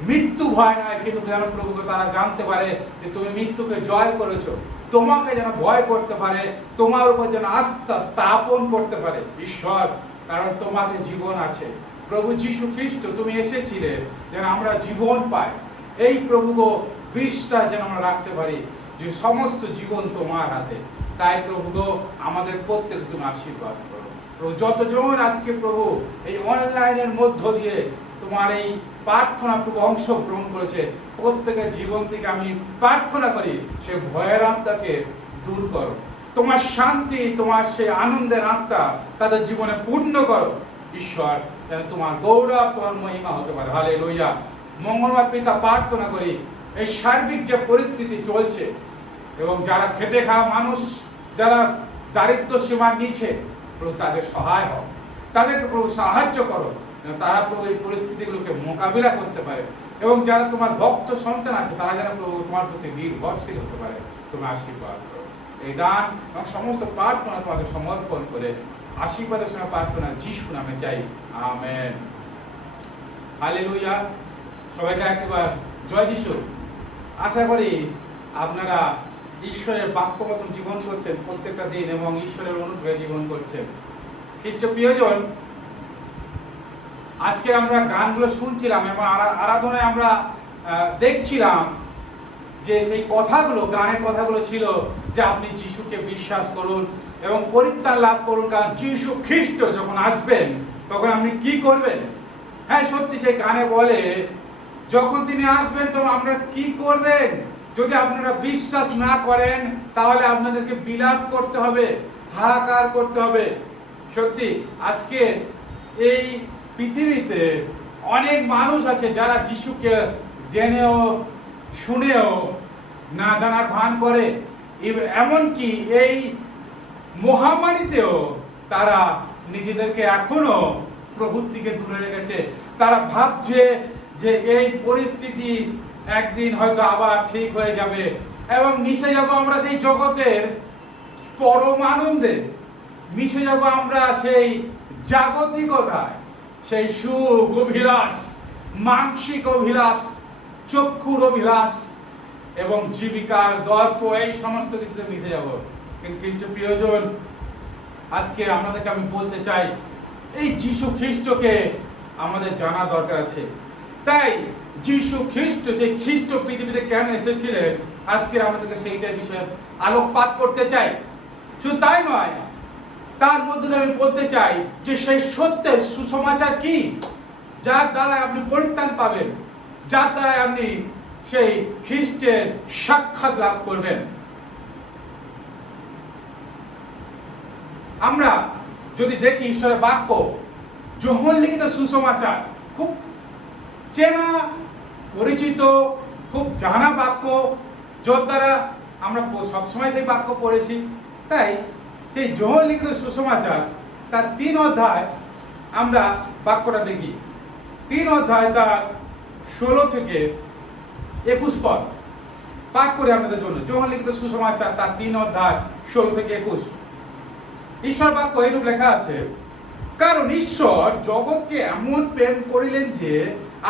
মৃত্যু ভয় নয়, কিন্তু যেন প্রভু গো তারা জানতে পারে যে তুমি মৃত্যুকে জয় করেছো, তোমাকে যেন ভয় করতে পারে, তোমার উপর যেন আস্থা স্থাপন করতে পারে ঈশ্বর, কারণ তোমাদের জীবন আছে। প্রভু যীশু খ্রিস্ট তুমি এসেছিলে যেন আমরা জীবন পাই। এই প্রভু গো বিশ্বাস যেন আমরা রাখতে পারি যে সমস্ত জীবন তোমার হাতে। তাই প্রভু গো আমাদের প্রত্যেক তুমি আশীর্বাদ করো। প্রভু যতজন আজকে প্রভু এই অনলাইনের মধ্য দিয়ে তোমার এই প্রার্থনা প্রভু অংশগ্রহণ করেছে, প্রত্যেকের জীবন থেকে আমি প্রার্থনা করি সে ভয়ের আত্মাকে দূর করো, তোমার শান্তি, তোমার সেই আনন্দের আত্মা তাদের জীবনে পূর্ণ করো ঈশ্বর, যেন তোমার গৌরব, তোমার মহিমা হতে পারে। হালেলুয়া। মঙ্গলময় পিতা প্রার্থনা করি এই সার্বিক যে পরিস্থিতি চলছে এবং যারা খেটে খাওয়া মানুষ, যারা দারিদ্র সীমার নিচে, প্রভু তাদের সহায় হও, তাদেরকে প্রভু সাহায্য করো, তারা প্রভু এই পরিস্থিতিগুলোকে মোকাবিলা করতে পারে এবং যারা তোমার ভক্ত সন্তান আছে তারা যেন প্রভু তোমার প্রতি নির্ভরশীল হতে পারে। তুমি আশীর্বাদ করো। এই দান এবং সমস্ত প্রার্থনা তোমাদের সমর্পণ করে আশীর্বাদের সঙ্গে প্রার্থনা যিশু নামে চাই, আমেন। হালেলুয়া। সবাইকে একবার জয় যিশু। আশা করি আপনারা ঈশ্বরের বাক্য মতন জীবন করছেন প্রত্যেকটা দিন এবং ঈশ্বরের অনুগ্রহে জীবন করছেন। খ্রিস্ট প্রিয়জন, আজকে আমরা গানগুলো শুনছিলাম এবং আরাধনায় আমরা দেখছিলাম যে সেই কথাগুলো, গানের কথাগুলো ছিল যে আপনি যিশুকে বিশ্বাস করুন এবং পরিত্রাণ লাভ করুন, কারণ যিশু খ্রিস্ট যখন আসবেন তখন আপনি কি করবেন। হ্যাঁ, সত্যি সেই গানে বলে যখন তিনি আসবেন তখন আপনারা কি করবেন। যদি আপনারা বিশ্বাস না করেন তাহলে আপনাদেরকে বিলাপ করতে হবে, হাহাকার করতে হবে। সত্যি আজকে এই পৃথিবীতে অনেক মানুষ আছে যারা যিশুকে জেনেও শুনেও না জানার ভান করে, এমনকি এই মহামারীতেও তারা নিজেদেরকে এখনো প্রভুর থেকে দূরে রেখেছে। তারা ভাবছে যে এই পরিস্থিতি একদিন হয়তো আবার ঠিক হয়ে যাবে এবং মিশে যাব আমরা সেই জগতের পরম আনন্দে, মিশে যাব আমরা সেই জাগতিকতায়, সেই সুখ অভিলাষ, মানসিক অভিলাষ, চক্ষুর অভিলাষ এবং জীবিকার দর্প, এই সমস্ত কিছুতে মিশে যাব। কিন্তু খ্রিস্ট প্রিয়জন, আজকে আপনাদেরকে আমি বলতে চাই এই যিশু খ্রিস্টকে আমাদের জানা দরকার আছে। তাই যিশু খ্রিস্ট, সেই খ্রিস্ট পৃথিবীতে কেন এসেছিলেন, আজকে আমাদেরকে সেইটার বিষয়ে আলোকপাত করতে চাই। শুধু তাই নয়, তার মধ্যে আমি বলতে চাই যে সেই সত্যের সুসমাচার কি, যার দ্বারা আপনি পরিত্রাণ পাবেন, যার দ্বারা আপনি সেই খ্রিস্টের সাক্ষাৎ লাভ করবেন। আমরা যদি দেখি ঈশ্বরের বাক্য, যোহন লিখিত সুসমাচার খুব চেনা পরিচিত, খুব জানা বাক্য, যার দ্বারা আমরা সবসময় সেই বাক্য পড়েছি। তাই সেই যোহন লিখিত সুসমাচার তার 3 অধ্যায় আমরা বাক্যটা দেখি। 3 অধ্যায় তার 16 থেকে 21 পদ পাঠ করে আপনাদের জন্য। যোহন লিখিত সুসমাচার তার 3 অধ্যায় 16 থেকে 21। ঈশ্বর বাক্য এইরূপ লেখা আছে, কারণ ঈশ্বর জগৎকে এমন প্রেম করিলেন যে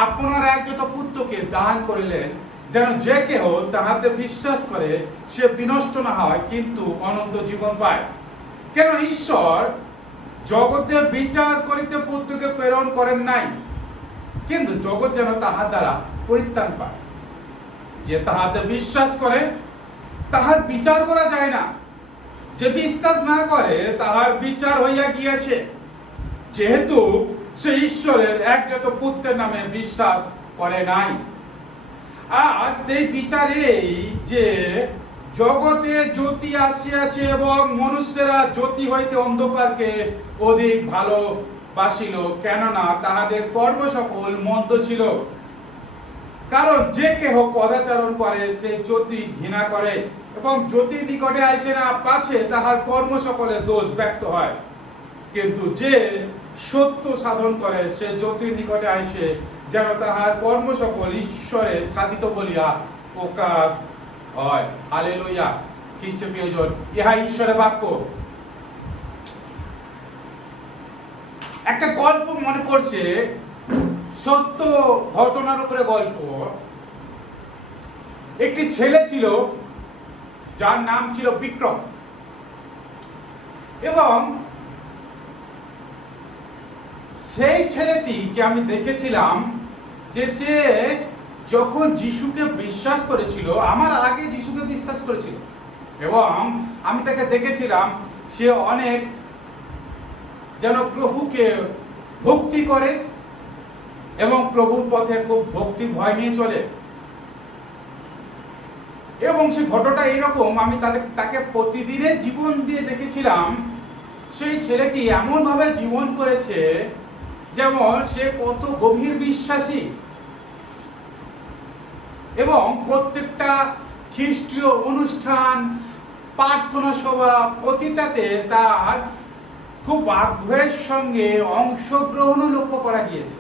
আপনার একজোট পুত্রকে দান করিলেন, যেন যে কেহ তাহাতে বিশ্বাস করে সে বিনষ্ট না হয় কিন্তু অনন্ত জীবন পায়। কেন ঈশ্বর জগতে বিচার করিতে পুত্রকে প্রেরণ করেন নাই, কিন্তু জগৎ যেন তাহার দ্বারা পরিত্রাণ পায়। যে তাহাতে বিশ্বাস করে তাহার বিচার করা যায় না, যে বিশ্বাস না করে তাহার বিচার হইয়া গিয়াছে, যেহেতু সে ঈশ্বরের একজোট পুত্রের নামে বিশ্বাস করে নাই। আর সেই বিচার এই যে জগতে জ্যোতি আসিয়াছে এবং মনুষ্যেরা জ্যোতি হইতে অন্ধকারকে অধিক ভালোবাসিল, কেননা তাহাদের কর্ম সকল মন্দ ছিল। কারণ যে কেহ কদাচারণ করে সে জ্যোতি ঘৃণা করে এবং জ্যোতির নিকটে আইসে না, পাছে তাহার কর্ম সকলের দোষ ব্যক্ত হয়। কিন্তু যে সত্য সাধন করে সে জ্যোতির নিকটে আইসে, যেন তাহার কর্ম সকল ঈশ্বরে সাধিত বলিয়া প্রকাশ হয়। হালেলুয়া। খ্রিস্ট প্রিয়জন, ইহা ঈশ্বরের বাক্য। একটা গল্প মনে পড়ছে, সত্য ঘটনার উপরে গল্প। একটি ছেলে ছিল যার নাম ছিল বিক্রম, এবং সেই ছেলেটিকে আমি দেখেছিলাম যে সে যখন যিশুকে বিশ্বাস করেছিল, আমার আগে যিশুকে বিশ্বাস করেছিল, এবং আমি তাকে দেখেছিলাম সে অনেক যেন প্রভুকে ভক্তি করে এবং প্রভুর পথে খুব ভক্তি ভয় নিয়ে চলে। এবং সে ঘটনাটা এইরকম, আমি তাকে প্রতিদিনের জীবন দিয়ে দেখেছিলাম। সেই ছেলেটি এমন ভাবে জীবন করেছে যেমন সে কত গভীর বিশ্বাসী, এবং প্রত্যেকটা খ্রিস্টীয় অনুষ্ঠান, প্রার্থনা সভা, প্রতিটাতে তার খুব আগ্রহের সঙ্গে অংশগ্রহণও লক্ষ্য করা গিয়েছে।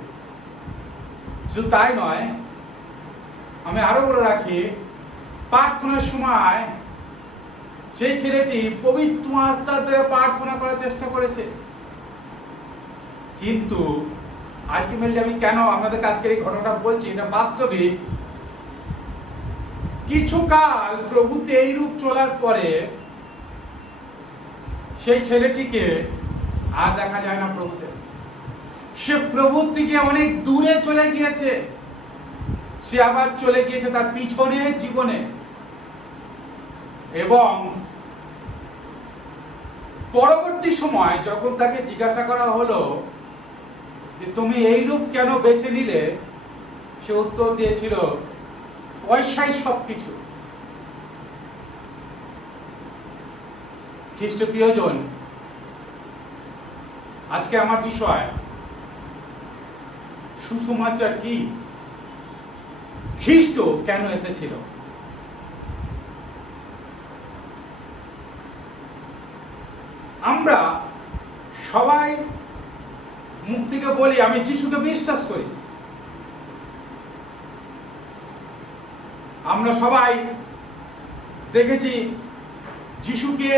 শুধু তাই নয়, আমি আরো বলে রাখি, প্রার্থনার সময় সেই ছেলেটি পবিত্র আত্মার দ্বারা প্রার্থনা করার চেষ্টা করেছে। কিন্তু আলটিমেটলি আমি কেন আপনাদের আজকের এই ঘটনাটা বলছি, এটা বাস্তবিক। কিছু কাল প্রভুতে এইরূপ চলার পরে সেই ছেলেটিকে আর দেখা যায় না প্রভুতে। সে প্রভুর থেকে অনেক দূরে চলে গিয়েছে, সে আবার চলে গিয়েছে তার পিছনের জীবনে। এবং পরবর্তী সময় যখন তাকে জিজ্ঞাসা করা হলো যে তুমি এই রূপ কেন বেছে নিলে, সে উত্তর দিয়েছিল, পয়সাই সবকিছু। খ্রিস্ট প্রিয়জন, আজকে আমার বিষয় সুসমাচার কি, খ্রিস্ট কেন এসেছিল। আমরা সবাই মুখ থেকে বলি আমি যিশুকে বিশ্বাস করি। আমরা সবাই দেখেছি যিশুকে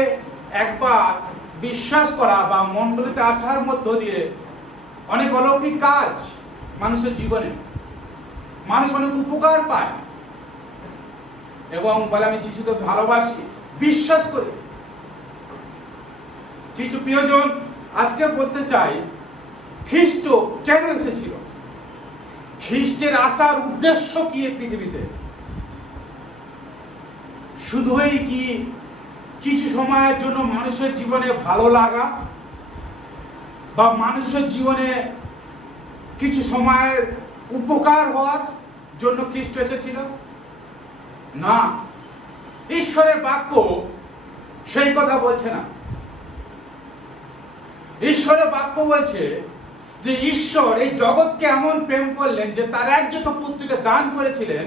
একবার বিশ্বাস করা বা মণ্ডলীতে আসার মধ্য দিয়ে অনেক অলৌকিক কাজ মানুষের জীবনে, মানুষ অনেক উপকার পায় এবং বলে আমি যিশুকে ভালোবাসি, বিশ্বাস করি। যিশু প্রিয়জন, আজকে বলতে চাই খ্রিস্ট কেন এসেছিল, খ্রিস্টের আসার উদ্দেশ্য কি এই পৃথিবীতে। শুধুই কি কিছু সময়ের জন্য মানুষের জীবনে ভালো লাগা বা মানুষের জীবনে কিছু সময়ের উপকার হওয়ার জন্য খ্রিস্ট এসেছিল? না, ঈশ্বরের বাক্য সেই কথা বলছে না। ঈশ্বরের বাক্য বলছে যে ঈশ্বর এই জগৎকে এমন প্রেম করলেন যে তার একজাত পুত্রকে দান করেছিলেন,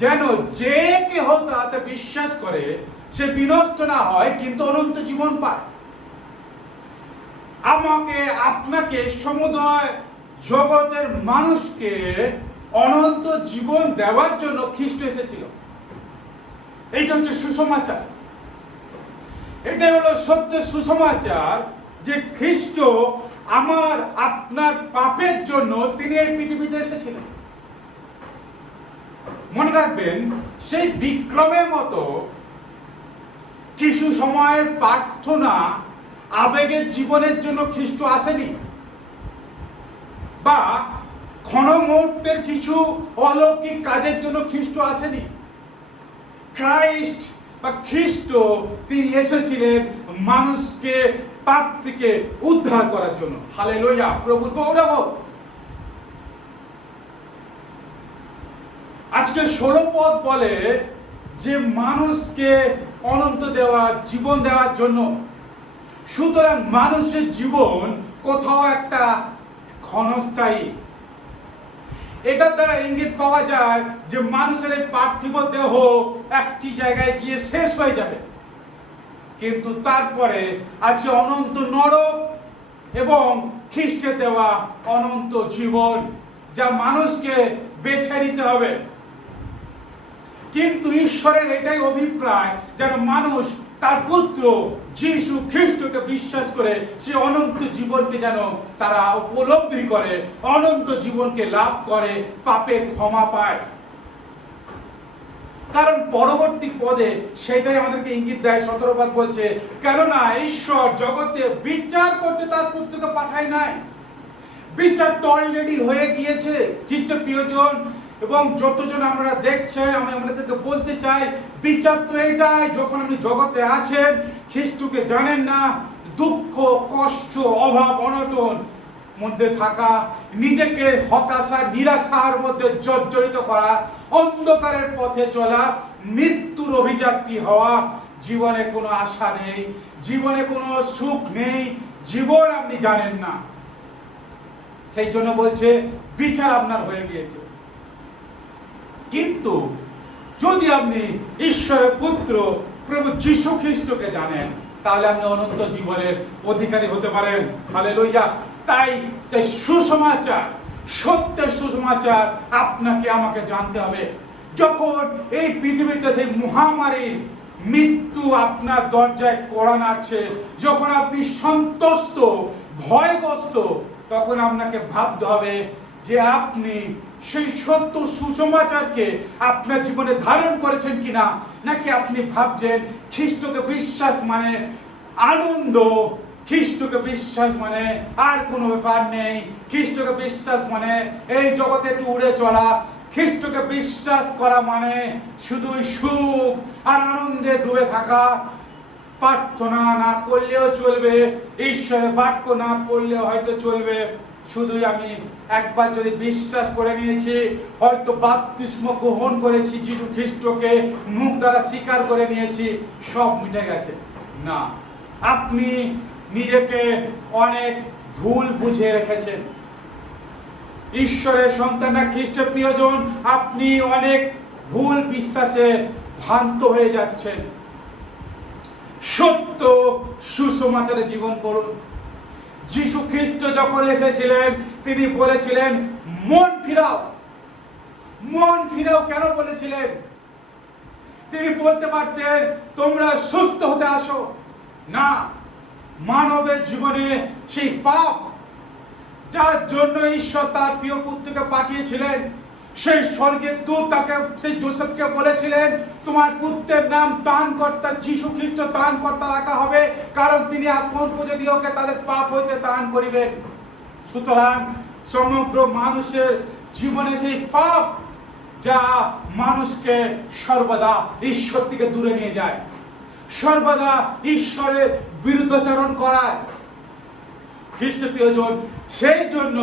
যেন যে কেহ তাতে বিশ্বাস করে সে বিনষ্ট না হয় কিন্তু অনন্ত জীবন পায়। আমাকে আপনাকে সমুদয় জগতের মানুষকে অনন্ত জীবন দেওয়ার জন্য খ্রিস্ট এসেছিল। এইটা হচ্ছে সুসমাচার। এটাই হলো সত্যের সুসমাচার যে খ্রিস্ট আমার আপনার পাপের জন্য তিনি এই পৃথিবীতে এসেছিলেন। মনে রাখবেন, সেই বিক্রমের মতো কিছু সময়ের প্রার্থনা আবেগের জীবনের জন্য খ্রিস্ট আসেনি, বা ক্ষণ মুহূর্তের কিছু অলৌকিক কাজের জন্য খ্রিস্ট আসেনি। ক্রাইস্ট বা খ্রিস্ট তিনি এসেছিলেন মানুষকে পাপ থেকে উদ্ধার করার জন্য। হালেলুয়া, প্রভুর গৌরব। আজকে 16 পদ বলে যে মানুষকে অনন্ত দেওয়া, জীবন দেওয়ার জন্য। সুতরাং মানুষের জীবন কোথাও একটা ক্ষণস্থায়ী। এটার দ্বারা ইঙ্গিত পাওয়া যায় যে মানুষের এই পার্থিব দেহ একটি জায়গায় গিয়ে শেষ হয়ে যাবে, কিন্তু তারপরে আছে অনন্ত নরক এবং খ্রিস্টের দেওয়া অনন্ত জীবন, যা মানুষকে বেছে নিতে হবে। কিন্তু ঈশ্বরের এটাই অভিপ্রায় যেন মানুষ তার পুত্র যিশু খ্রিস্টকে বিশ্বাস করে সে অনন্ত জীবনকে যেন তারা উপলব্ধি করে, অনন্ত জীবনকে লাভ করে, পাপের ক্ষমা পায়। কারণ পরবর্তী পদে সেটাই আমাদেরকে ইঙ্গিত দেয়। 17 পদ বলছে, কেননা ঈশ্বর জগতে বিচার করতে তার পুত্রকে পাঠায় নাই। বিচার তো অলরেডি হয়ে গিয়েছে খ্রিস্ট প্রিয়জন, এবং যতজন আমরা দেখছেন আমি আপনাদেরকে বলতে চাই বিচার তো এটাই, যখন আপনি জগতে আছেন খ্রিস্টকে জানেন না, দুঃখ, কষ্ট, অভাব, অনটন মধ্যে থাকা, নিজেকে হতাশা, নিরাশার মধ্যে জর্জরিত করা, অন্ধকারের পথে চলা, মৃত্যুর অভিযাত্রী হওয়া, জীবনে কোনো আশা নেই, জীবনে কোনো সুখ নেই, জীবন আপনি জানেন না। সেই জন্য বলছে বিচার আপনার হয়ে গিয়েছে। কিন্তু যদি আপনি ঈশ্বরের পুত্র প্রভু যীশু খ্রিস্টকে জানেন, তাহলে আপনি অনন্ত জীবনের অধিকারী হতে পারেন। হালেলুয়া। তাই সুসমাচার, সত্যের সুসমাচার আপনাকে আমাকে জানতে হবে। যখন এই পৃথিবীতে সেই মহামারী মৃত্যু আপনার দরজায় কড়া নাড়ছে, যখন আপনি সন্তুষ্ট, ভয়গ্রস্ত, তখন আপনাকে ভাবতে হবে যে আপনি সেই সত্য সুসমাচারকে আপনার জীবনে ধারণ করেছেন কিনা, নাকি আপনি ভাবছেন খ্রিস্টকে বিশ্বাস মানে আনন্দ, খ্রিস্টকে বিশ্বাস মানে আর কোনো ব্যাপার নেই। খ্রিস্টকে বিশ্বাস মানে এই জগতে একটু উড়ে চলা। খ্রিস্টকে বিশ্বাস করা মানে শুধুই সুখ আর আনন্দে ডুবে থাকা। প্রার্থনা না করলেও চলবে, ঈশ্বরের বাক্য না পড়লেও হয়তো চলবে, শুধুই আমি একবার যদি বিশ্বাস করে নিয়েছি, হয়তো বাপ্তিস্ম গ্রহণ করেছি যিশু খ্রিস্টকে, মুখ দ্বারা স্বীকার করে নিয়েছি, সব মিটে গেছে না। আপনি নিজেকে অনেক ভুল বুঝে রেখেছেন। ঈশ্বরের সন্তানরা, খ্রিস্টের প্রিয়জন, আপনি অনেক ভুল বিশ্বাসে ভ্রান্ত হয়ে যাচ্ছেন। সত্য সুসমাচারে জীবন করুন। যিশু খ্রিস্ট যখন এসেছিলেন তিনি বলেছিলেন মন ফিরাও। মন ফিরাও কেন বলেছিলেন? তিনি বলতে পারতেন তোমরা সুস্থ হতে আসো। না, মানবের জীবনে সেই পাপ যার জন্য ঈশ্বর তার প্রিয় পুত্রকে পাঠিয়েছিলেন, সেই স্বর্গের দূত তাকে, সেই যোসেফকে বলেছিলেন তোমার পুত্রের নাম ত্রাণকর্তা যিশু খ্রিস্ট ত্রাণকর্তা রাখা হবে, কারণ তিনি আপন প্রজাতিকে তাদের পাপ হইতে ত্রাণ করিবেন। সুতরাং সমগ্র মানুষের জীবনে সেই পাপ যা মানুষকে সর্বদা ঈশ্বর থেকে দূরে নিয়ে যায়, সর্বদা ঈশ্বরের বিরুদ্ধাচরণ করায়। খ্রিস্টের প্রিয়জন, সেই জন্য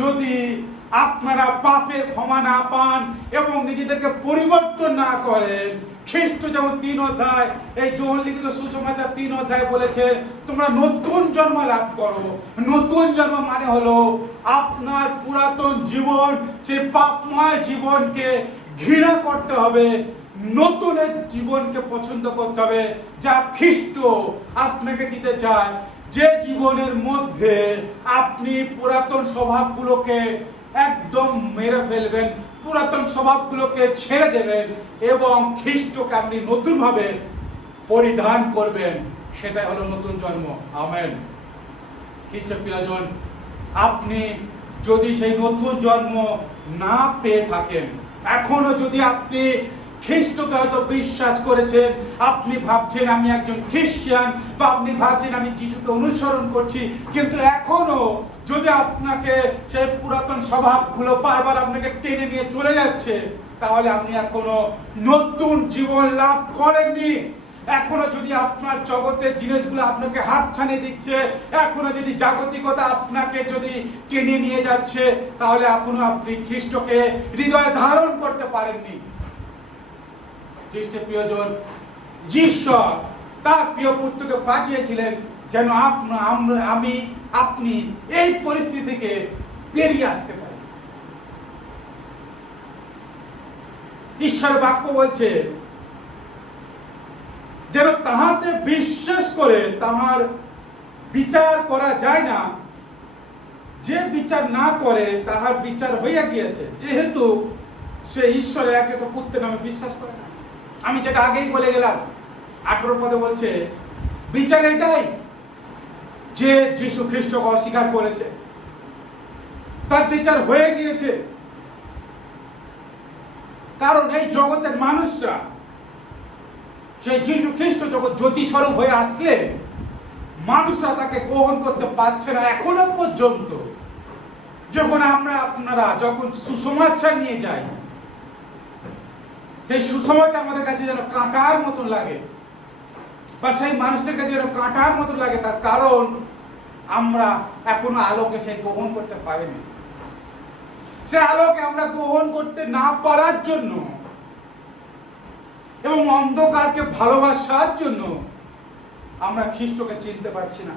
যদি আপনারা পাপের ক্ষমা না পান এবং নিজেদেরকে পরিবর্তন না করেন, খ্রিস্ট যেমন 3 অধ্যায়, এই যোহন লিখিত সুসমাচার 3 অধ্যায় বলেছে তোমরা নতুন জন্ম লাভ করো। নতুন জন্ম মানে হলো আপনার পুরাতন জীবন, সেই পাপময় জীবনকে ঘৃণা করতে হবে, নতুনের জীবনকে পছন্দ করতে হবে যা খ্রিস্ট আপনাকে দিতে চায়। যে জীবনের মধ্যে আপনি পুরাতন স্বভাবগুলোকে একদম মেরে ফেলবেন, পুরাতন স্বভাবগুলোকে ছেড়ে দেবেন এবং খ্রিস্টকে আপনি নতুনভাবে পরিধান করবেন, সেটাই হলো নতুন জন্ম। আমেন। খ্রিস্টের প্রিয়জন, আপনি যদি সেই নতুন জন্ম না পেয়ে থাকেন, এখনো যদি আপনি খ্রিস্টকে হয়তো বিশ্বাস করেছেন, আপনি ভাবছেন আমি একজন খ্রিস্টান, বা আপনি ভাবছেন আমি যিশুকে অনুসরণ করছি, কিন্তু এখনো যদি আপনাকে সেই পুরাতন স্বভাবগুলো বারবার আপনাকে টেনে নিয়ে চলে যাচ্ছে, তাহলে আপনি এখনো নতুন জীবন লাভ করেননি। এখনো যদি আপনার জগতের জিনিসগুলো আপনাকে হাত ছানিয়ে দিচ্ছে, এখনো যদি জাগতিকতা আপনাকে যদি টেনে নিয়ে যাচ্ছে, তাহলে এখনো আপনি খ্রিস্টকে হৃদয়ে ধারণ করতে পারেননি। খ্রিস্টের প্রিয়জন, ঈশ্বর তার প্রিয় পুত্রকে পাঠিয়েছিলেন যেন আপনি এই পরিস্থিতি থেকে বেরিয়ে আসতে পারেন। ঈশ্বরের বাক্য বলছে যেন তাহাতে বিশ্বাস করে তাহার বিচার করা যায় না, যে বিচার না করে তাহার বিচার হইয়া গিয়েছে, যেহেতু সে ঈশ্বরের একমাত্র পুত্রের নামে বিশ্বাস করে না। আমি যেটা আগেই বলে গেলাম, 18 পদে বলছে বিচার এটাই যে যিশু খ্রিস্টকে অস্বীকার করেছে, তার বিচার হয়ে গিয়েছে। কারণ এই জগতের মানুষরা সেই যিশু খ্রিস্ট যখন জ্যোতি স্বরূপ হয়ে আসলে মানুষরা তাকে গ্রহণ করতে পারছে না এখনো পর্যন্ত। যখন আপনারা যখন সুসমাচার নিয়ে যাই, সেই সুসমাচার আমাদের কাছে যেন কাঁটার মতন লাগে, বা সেই মানুষদের কাছে যেন কাঁটার মতন লাগে, তার কারণ আমরা এখনো আলোকে সে গ্রহণ করতে পারিনি। সে আলোকে আমরা গ্রহণ করতে না পারার জন্য এবং অন্ধকারকে ভালোবাসার জন্য আমরা খ্রিস্টকে চিনতে পারছি না।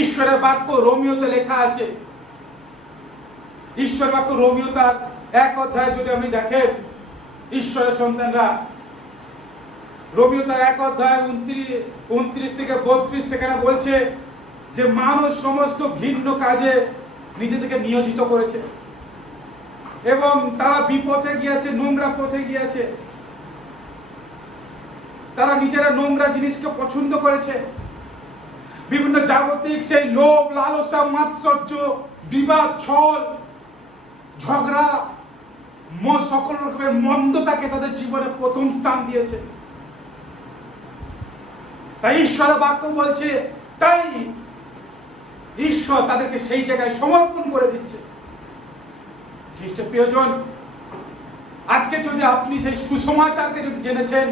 ঈশ্বরের বাক্য রোমিওতে লেখা আছে, ঈশ্বর বাক্য রোমিও তার 1 অধ্যায় যদি আপনি দেখেন, ঈশ্বরের সন্তানরা, রোমিও তার 1 অধ্যায় 29 থেকে 32 সেখানে বলছে যে মানুষ সমস্ত ঘৃণ্য কাজে নিজেদেরকে নিয়োজিত করেছে এবং তারা বিপথে গিয়েছে, নোংরা পথে গিয়েছে। তারা নিজেরা নোংরা জিনিসকে পছন্দ করেছে, বিভিন্ন জাগতিক সেই লোভ, লালসা, মাৎসর্য, বিবাদ, ছল, ঝগড়া, সকল রকমের মন্দতাকে তাদের জীবনে প্রথম স্থান দিয়েছে। তাই ঈশ্বরের বাক্য বলছে, তাই ঈশ্বর তাদেরকে সেই জায়গায় সমর্পণ করে দিচ্ছে। খ্রিস্টের প্রিয়জন, আজকে যদি আপনি সেই সুসমাচারকে যদি জেনেছেন,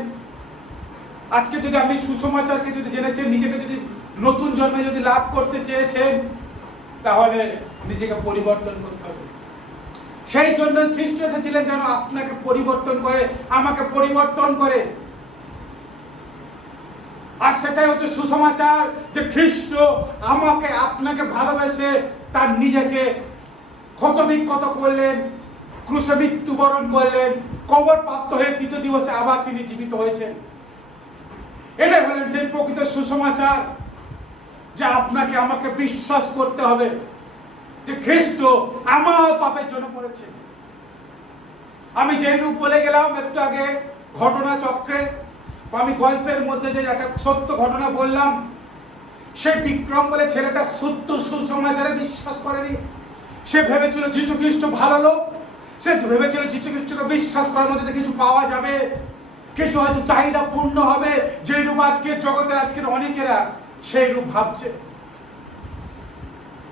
আজকে যদি আপনি সুসমাচারকে যদি জেনেছেন, নিজেকে যদি নতুন জন্মে যদি লাভ করতে চেয়েছেন, তাহলে নিজেকে পরিবর্তন করতে হবে। সেই জন্য খ্রিস্ট এসেছিলেন যেন আপনাকে পরিবর্তন করে, আমাকে পরিবর্তন করে। আর সেটাই হচ্ছে সুসমাচার, যে খ্রিস্ট আমাকে আপনাকে ভালোবেসে তার নিজেকে ক্ষতবিক্ষত করলেন, ক্রুশে মৃত্যুবরণ করলেন, কবর প্রাপ্ত হয়ে তৃতীয় দিবসে আবার তিনি জীবিত হয়েছেন। এটাই হলেন সেই প্রকৃত সুসমাচার, যে আপনাকে আমাকে বিশ্বাস করতে হবে যে খ্রিস্ট আমার পাপের জন্য মরেছে। আমি যেই রূপ বলে গেলাম একটু আগে ঘটনা চক্রে, আমি গল্পের মধ্যে যে একটা সত্য ঘটনা বললাম, সেই বিক্রম বলে ছেলেটা সত্য সুসমাচারে বিশ্বাস করেনি। সে ভেবেছিল যীশু খ্রিস্ট ভালো লোক, সে ভেবেছিল যীশু খ্রিস্টকে বিশ্বাস করার মধ্যে কিছু পাওয়া যাবে, কিছু হয়তো চাহিদা পূর্ণ হবে, যেই রূপ আজকের জগতের আজকের অনেকেরা সেই রূপ ভাবছে।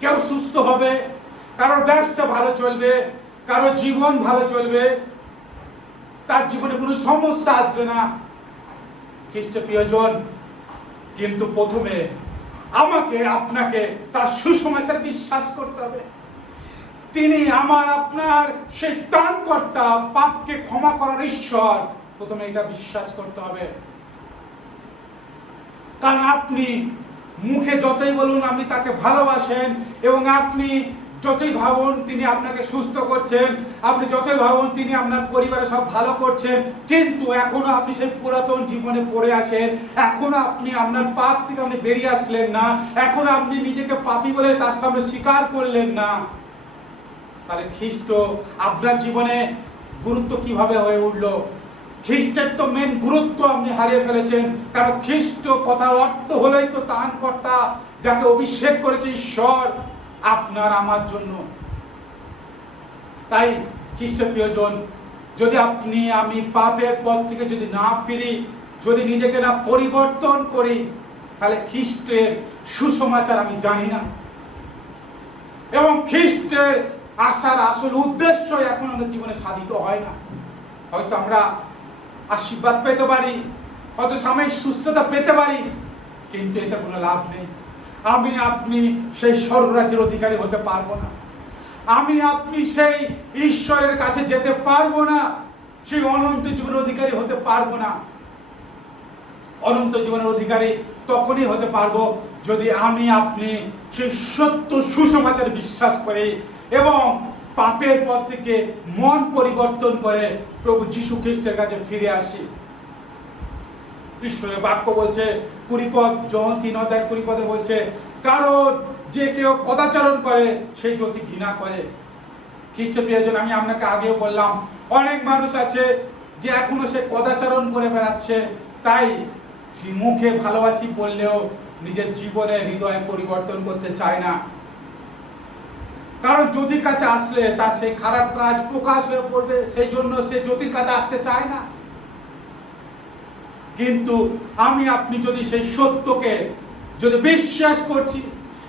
কেউ সুস্থ হবে, কারোর ব্যবসা ভালো চলবে, কারোর জীবন ভালো চলবে, তার জীবনে কোনো সমস্যা আসবে না। খ্রিস্টের প্রিয়জন, কিন্তু প্রথমে আমাকে আপনাকে তার সুসমাচার বিশ্বাস করতে হবে। তিনি আমার আপনার সেই ত্রাণকর্তা, পাপকে ক্ষমা করার ঈশ্বর, প্রথমে এটা বিশ্বাস করতে হবে। কারণ আপনি মুখে যতই বলুন আপনি তাকে ভালোবাসেন, এবং আপনি যতই ভাবুন তিনি আপনাকে সুস্থ করছেন, আপনি যতই ভাবুন তিনি আপনার পরিবারে সব ভালো করছেন, কিন্তু এখনো আপনি সেই পুরাতন জীবনে পড়ে আছেন, এখনো আপনি আপনার পাপ থেকে আপনি বেরিয়ে আসলেন না, এখনো আপনি নিজেকে পাপী বলে তার সামনে স্বীকার করলেন না, তাহলে খ্রিস্ট আপনার জীবনে গুরুত্ব কিভাবে হয়ে উঠলো? খ্রিস্টের তো মেন গুরুত্ব আপনি হারিয়ে ফেলেছেন। কারণ খ্রিস্ট কথার অর্থ হলেই তো ত্রাণকর্তা, যাকে অভিষেক করেছে ঈশ্বর আপনার আমার জন্য। তাই খ্রিস্টের প্রিয়জন, যদি আপনি আমি পাপের পথ থেকে যদি না ফিরি, যদি নিজেকে না পরিবর্তন করি, তাহলে খ্রিস্টের সুসমাচার আমি জানি না, এবং খ্রিস্টের আসার আসল উদ্দেশ্য এখন আমাদের জীবনে সাধিত হয় না। হয়তো আমরা আশীর্বাদ পেতে পারি, হয়তো সাময়িক সুস্থতা পেতে পারি, কিন্তু এতে কোনো লাভ নেই। আমি আপনি সেই স্বর্গরাজ্যের অধিকারী হতে পারবো না, আমি আপনি সেই ঈশ্বরের কাছে যেতে পারবো না, সেই অনন্ত জীবনের অধিকারী হতে পারবো না। অনন্ত জীবনের অধিকারী তখনই হতে পারবো যদি আমি আপনি সেই সত্য সুসমাচারে বিশ্বাস করি এবং পাপের পথ থেকে মন পরিবর্তন করে প্রভু যীশু খ্রিস্টের কাছে ফিরে আসি। ঈশ্বরের বাক্য বলছে 20 পদ, যোহন 3:20 বলছে, কারণ যে কেউ কদাচারণ করে সেই জ্যোতি ঘৃণা করে। খ্রিস্টের প্রিয়জন, আমি আপনাকে আগেও বললাম, অনেক মানুষ আছে যে এখনো সে কদাচারণ করে বেড়াচ্ছে, তাই সে মুখে ভালোবাসি বললেও নিজের জীবনে হৃদয় পরিবর্তন করতে চায় না। কারণ জ্যোতির কাছে আসলে তার সেই খারাপ কাজ প্রকাশ হয়ে পড়বে, সেই জন্য সে জ্যোতির কাছে আসতে চায় না। কিন্তু আমি আপনি যদি সেই সত্যকে যদি বিশ্বাস করছি,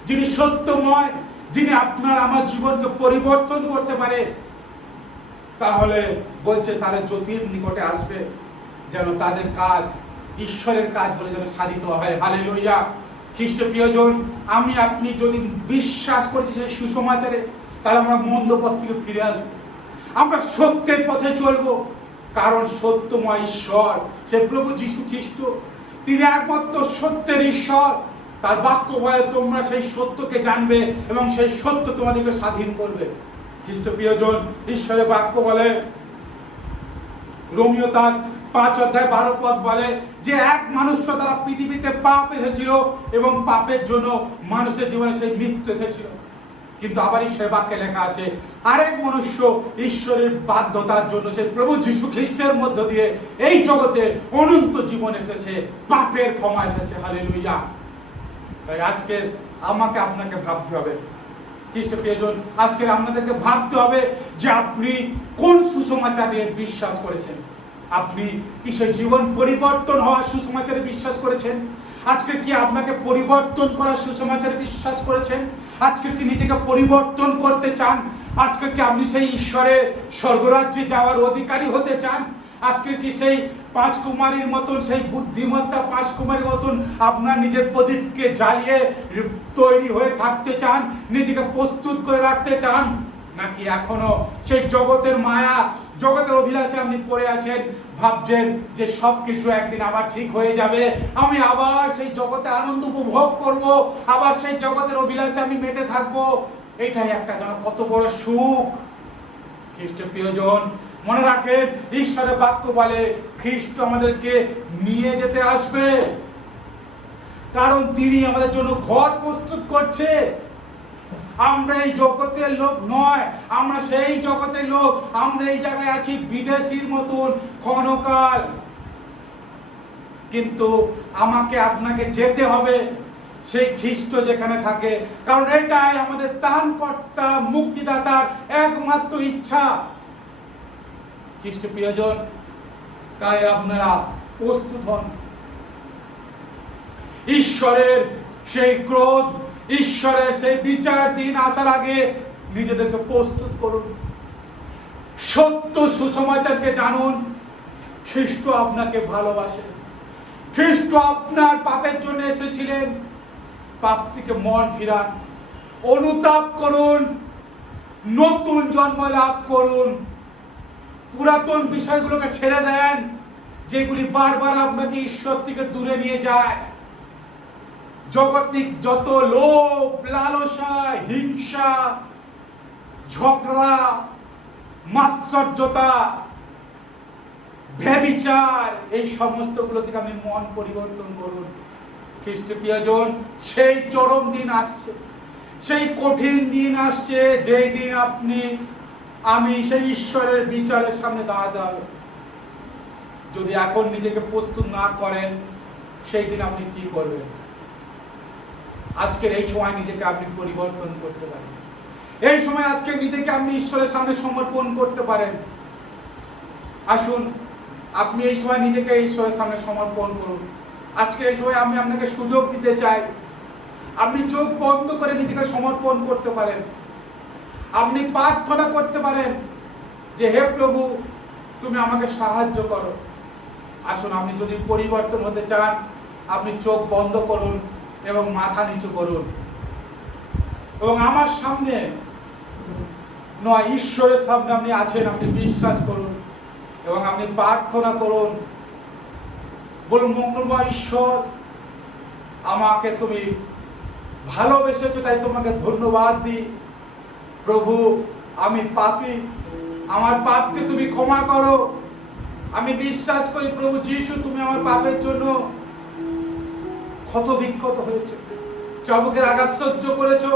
যিনি সত্যময়, যিনি আপনার আমার জীবনকে পরিবর্তন করতে পারে, তাহলে বলছে তারা জ্যোতির নিকটে আসবে, যেন তাদের কাজ ঈশ্বরের কাজ বলে যেন সাধিত হয়। হালেলুয়া। খ্রিস্ট প্রিয়জন, আমি আপনি যদি বিশ্বাস করছি সেই সুসমাচারে, তাহলে আমরা মন্দ পথ থেকে ফিরে আসবো, আমরা সত্যের পথে চলবো। কারণ সত্যময় ঈশ্বর সে প্রভু যীশু খ্রিস্ট, তিনি একমাত্র সত্যের ঈশ্বর। তার বাক্য বলে তোমরা সেই সত্যকে জানবে এবং সেই সত্য তোমাদেরকে স্বাধীন করবে। খ্রিস্ট প্রিয়জন, ঈশ্বরের বাক্য বলে, রোমীয় তার 5:12 বলে যে এক মানুষ দ্বারা পৃথিবীতে পাপ এসেছিল এবং পাপের জন্য মানুষের জীবনে সেই মৃত্যু এসেছিল। কিন্তু আবার ঈশ্বরের বাক্যে লেখা আছে আরেক মনুষ্য ঈশ্বরের বাধ্যতার জন্য সে প্রভু যীশু খ্রিস্টের মধ্য দিয়ে এই জগতে অনন্ত জীবন এসেছে, পাপের ক্ষমা এসেছে। হালেলুয়া। তাই আজকে আমাকে আপনাকে ভাবতে হবে, খ্রিস্ট প্রিয়জন, আজকে আপনাদেরকে ভাবতে হবে যে আপনি কোন সুসমাচারে বিশ্বাস করেছেন। আপনি কি সেই জীবন পরিবর্তন হওয়ার সুসমাচারে বিশ্বাস করেছেন? আজকে কি আপনাকে পরিবর্তন করার সুসমাচারে বিশ্বাস করেছেন? আজকে কি নিজেকে পরিবর্তন করতে চান? আজকে কি আপনি সেই ঈশ্বরের স্বর্গরাজ্যে যাওয়ার অধিকারী হতে চান? আজকে কি সেই 5 কুমারীর মতন, সেই বুদ্ধিমত্তা 5 কুমারীর মতন আপনার নিজের প্রদীপকে জ্বালিয়ে তৈরি হয়ে থাকতে চান, নিজেকে প্রস্তুত করে রাখতে চান? নাকি এখনো সেই জগতের মায়া, জগতের অভিলাষে আপনি পড়ে আছেন, ভাবছেন যে সবকিছু একদিন আবার ঠিক হয়ে যাবে, আমি আবার সেই জগতে আনন্দ উপভোগ করব, আবার সেই জগতের অভিলাষে আমি মেতে থাকবো? এটাই একটা যেন কত বড় সুখ। খ্রিস্টের প্রিয়জন, মনে রাখেন, ঈশ্বরের বাক্য বলে খ্রিস্ট আমাদেরকে নিয়ে যেতে আসবে, কারণ তিনি আমাদের জন্য ঘর প্রস্তুত করছে। আমরা এই জগতের লোক নয়, আমরা সেই জগতের লোক। আমরা এই জায়গায় আছি বিদেশির মতন ক্ষণকাল, কিন্তু আমাকে আপনাকে যেতে হবে সেই খ্রিস্ট যেখানে থাকে, কারণ এটাই আমাদের ত্রাণকর্তা মুক্তিদাতার একমাত্র ইচ্ছা। খ্রিস্ট প্রিয়জন, তাই আপনারা প্রস্তুত হন। ঈশ্বরের সেই ক্রোধ, ঈশ্বরের সেই বিচার দিন আসার আগে নিজেদেরকে প্রস্তুত করুন। সত্য সুসমাচারকে জানুন। খ্রিস্ট আপনাকে ভালোবাসে। খ্রিস্ট আপনার পাপের জন্য এসেছিলেন। পাপ থেকে মন ফিরান, অনুতাপ করুন, নতুন জন্ম লাভ করুন। পুরাতন বিষয়গুলোকে ছেড়ে দেন, যেগুলি বারবার আপনাকে ঈশ্বর থেকে দূরে নিয়ে যায়। জগতিক যত লোভ, লালসা, হিংসা, ঝগড়া, মাৎসর্যতা, ব্যভিচার, এই সমস্তগুলো থেকে আপনি মন পরিবর্তন করুন। খ্রিস্ট প্রিয়জন, সেই চরম দিন আসছে, সেই কঠিন দিন আসছে, যেই দিন আমি সেই ঈশ্বরের বিচারের সামনে দাঁড়াতে হবে। যদি এখন নিজেকে প্রস্তুত না করেন, সেই দিন আপনি কি করবেন? আজকের এই সময় নিজেকে আপনি পরিবর্তন করতে পারেন। এই সময় আজকে নিজেকে আপনি ঈশ্বরের সামনে সমর্পণ করতে পারেন। আসুন, আপনি এই সময় নিজেকে ঈশ্বরের সামনে সমর্পণ করুন। আজকে এই সময় আমি আপনাকে সুযোগ দিতে চাই, আপনি চোখ বন্ধ করে নিজেকে সমর্পণ করতে পারেন। আপনি প্রার্থনা করতে পারেন যে, হে প্রভু, তুমি আমাকে সাহায্য করো। আসুন, আপনি যদি পরিবর্তন হতে চান, আপনি চোখ বন্ধ করুন এবং মাথা নিচু করুন, এবং আমার সামনে নয়, ঈশ্বরের সামনে আপনি আছেন, আপনি বিশ্বাস করুন এবং আপনি প্রার্থনা করুন। বলুন, মঙ্গলময় ঈশ্বর, আমাকে তুমি ভালোবেসেছো, তাই তোমাকে ধন্যবাদ দিই। প্রভু, আমি পাপী, আমার পাপকে তুমি ক্ষমা করো। আমি বিশ্বাস করি প্রভু যিশু, তুমি আমার পাপের জন্য ক্ষত বিক্ষত হয়েছে, চাবুকের আঘাত সহ্য করেছো,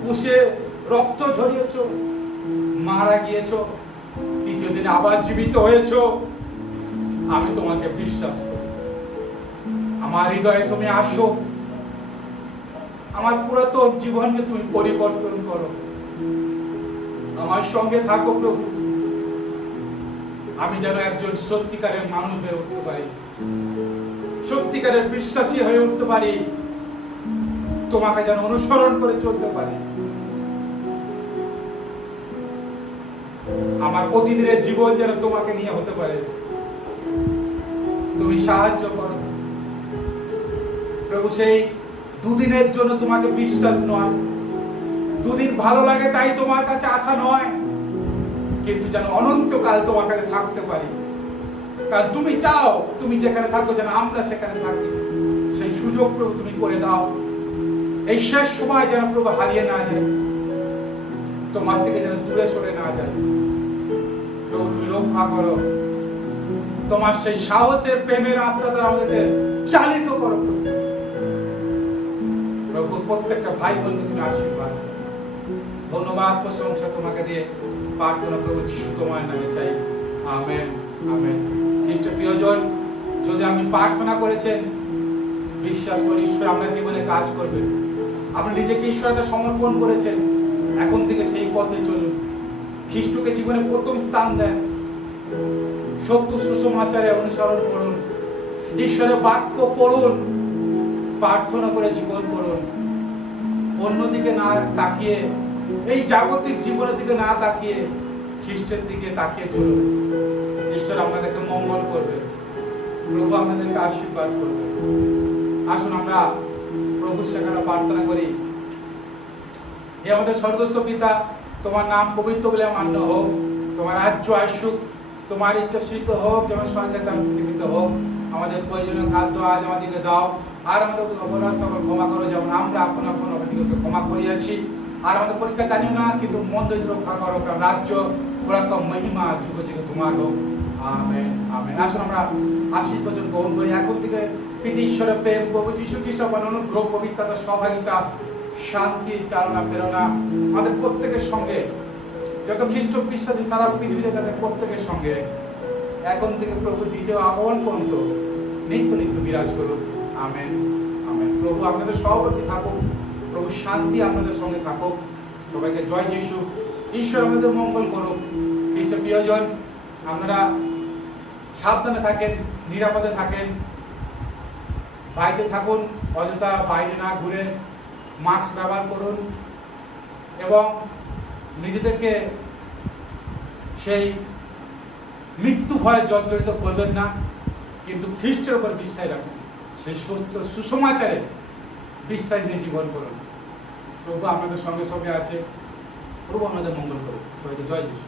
কুশে রক্ত ঝরিয়েছো, মারা গিয়েছো, তৃতীয় দিনে আবার জীবিত হয়েছো। আমি তোমাকে বিশ্বাস করি। আমার হৃদয়ে তুমি আসো, আমার পুরাতন জীবনকে তুমি পরিবর্তন করো। আমার সঙ্গে থাকো প্রভু, আমি যেন একজন সত্যিকারের মানুষ হয়ে উঠতে পারি, সত্যিকারের বিশ্বাসী হয়ে উঠতে পারি, তোমাকে যেন অনুসরণ করে চলতে পারি। আমার প্রতিদিনের জীবন যেন তোমাকে নিয়ে হতে পারে। তুমি সাহায্য করো প্রভু। সেই দুদিনের জন্য তোমাকে বিশ্বাস নয়, দুদিন ভালো লাগে তাই তোমার কাছে আসা নয়, কিন্তু যেন অনন্তকাল তোমার কাছে থাকতে পারি। কারণ তুমি চাও তুমি যেখানে থাকো যেন আমরা সেখানে থাকি। সেই সুযোগ প্রভু তুমি করে দাও। এই শেষ সময় যেন প্রভু হারিয়ে না যায়, তোমার থেকে যেন দূরে সরে না যায়। প্রভু তুমি রক্ষা করো, তোমার সেই সাহসের প্রেমের আত্মা দ্বারা আমাদেরকে চালিত করো প্রভু। প্রত্যেকটা ভাই বোনকে তুমি আশীর্বাদ করো। ধন্যবাদ, প্রশংসা তোমাকে দিয়ে প্রার্থনা প্রভু যিশু তোমার নামে চাই, আমেন, আমেন। খ্রিস্ট প্রিয়জন, যদি আপনি প্রার্থনা করেছেন, বিশ্বাস করি ঈশ্বর আপনার জীবনে কাজ করবে। আপনি নিজেকে ঈশ্বরকে সমর্পণ করেছেন, এখন থেকে সেই পথে চলুন। খ্রিস্টকে জীবনে প্রথম স্থান দেন, সত্য সুসমাচারে অনুসরণ করুন, ঈশ্বরের বাক্য পড়ুন, প্রার্থনা করে জীবন করুন, অন্যদিকে না তাকিয়ে, এই জাগতিক জীবনের দিকে না তাকিয়ে খ্রিস্টের দিকে তাকিয়ে চলুন। ঈশ্বর আপনাদেরকে মঙ্গল করবে, প্রভু আপনাদেরকে আশীর্বাদ করবে। আসুন আমরা প্রভুর সেখানে প্রার্থনা করি। হে আমাদের স্বর্গস্থ পিতা, তোমার নাম পবিত্র বলে মান্য হোক, তোমার রাজ্য আসুক, তোমার ইচ্ছা সিদ্ধ হোক, যেমন স্বর্গে তেমন পৃথিবীতে হোক। আমাদের প্রয়োজনীয় খাদ্য আজ আমাদেরকে দাও, আর আমাদের অপরাধ সকল ক্ষমা করো, যেমন আমরা আপন আপন অপরাধীকে ক্ষমা করিয়াছি। আর আমাদের পরীক্ষা জানিও না, কিন্তু মন্দ হইতে রক্ষা করো, কারণ রাজ্য, পরাক্রম, মহিমা যুগে যুগে তোমার হোক। Amen amen. আসুন আমরা আশীষ বচন গ্রহণ করি। এখন থেকে পিতা ঈশ্বরের প্রেম, প্রভু যীশু খ্রিস্ট অনুগ্রহ, পবিত্রতা, সহভাগিতা, শান্তি, চালনা প্রেরণা আমাদের প্রত্যেকের সঙ্গে, যত খ্রিস্ট বিশ্বাসী সারা পৃথিবীতে তাদের প্রত্যেকের সঙ্গে এখন থেকে প্রভু দ্বিতীয় আগমন পর্যন্ত নিত্য নিত্য বিরাজ করুন। Amen amen. প্রভু আপনাদের সহবর্তী থাকুক, প্রভু শান্তি আপনাদের সঙ্গে থাকুক। সবাইকে জয় যিশু। ঈশ্বর আপনাদের মঙ্গল করুক। খ্রিস্ট প্রিয়জন, আপনারা সাবধানে থাকেন, নিরাপদে থাকেন, বাড়িতে থাকুন, অযথা বাইরে না ঘুরে মাস্ক ব্যবহার করুন এবং নিজেদেরকে সেই মৃত্যু ভয়ে জর্জরিত করবেন না, কিন্তু খ্রিস্টের উপর বিশ্বাস রাখুন, সেই সত্য সুসমাচারে বিশ্বাস নিয়ে জীবন করুন। প্রভু আপনাদের সঙ্গে সঙ্গে আছে। প্রভু আমাদের মঙ্গল করুন। জয় যিশু।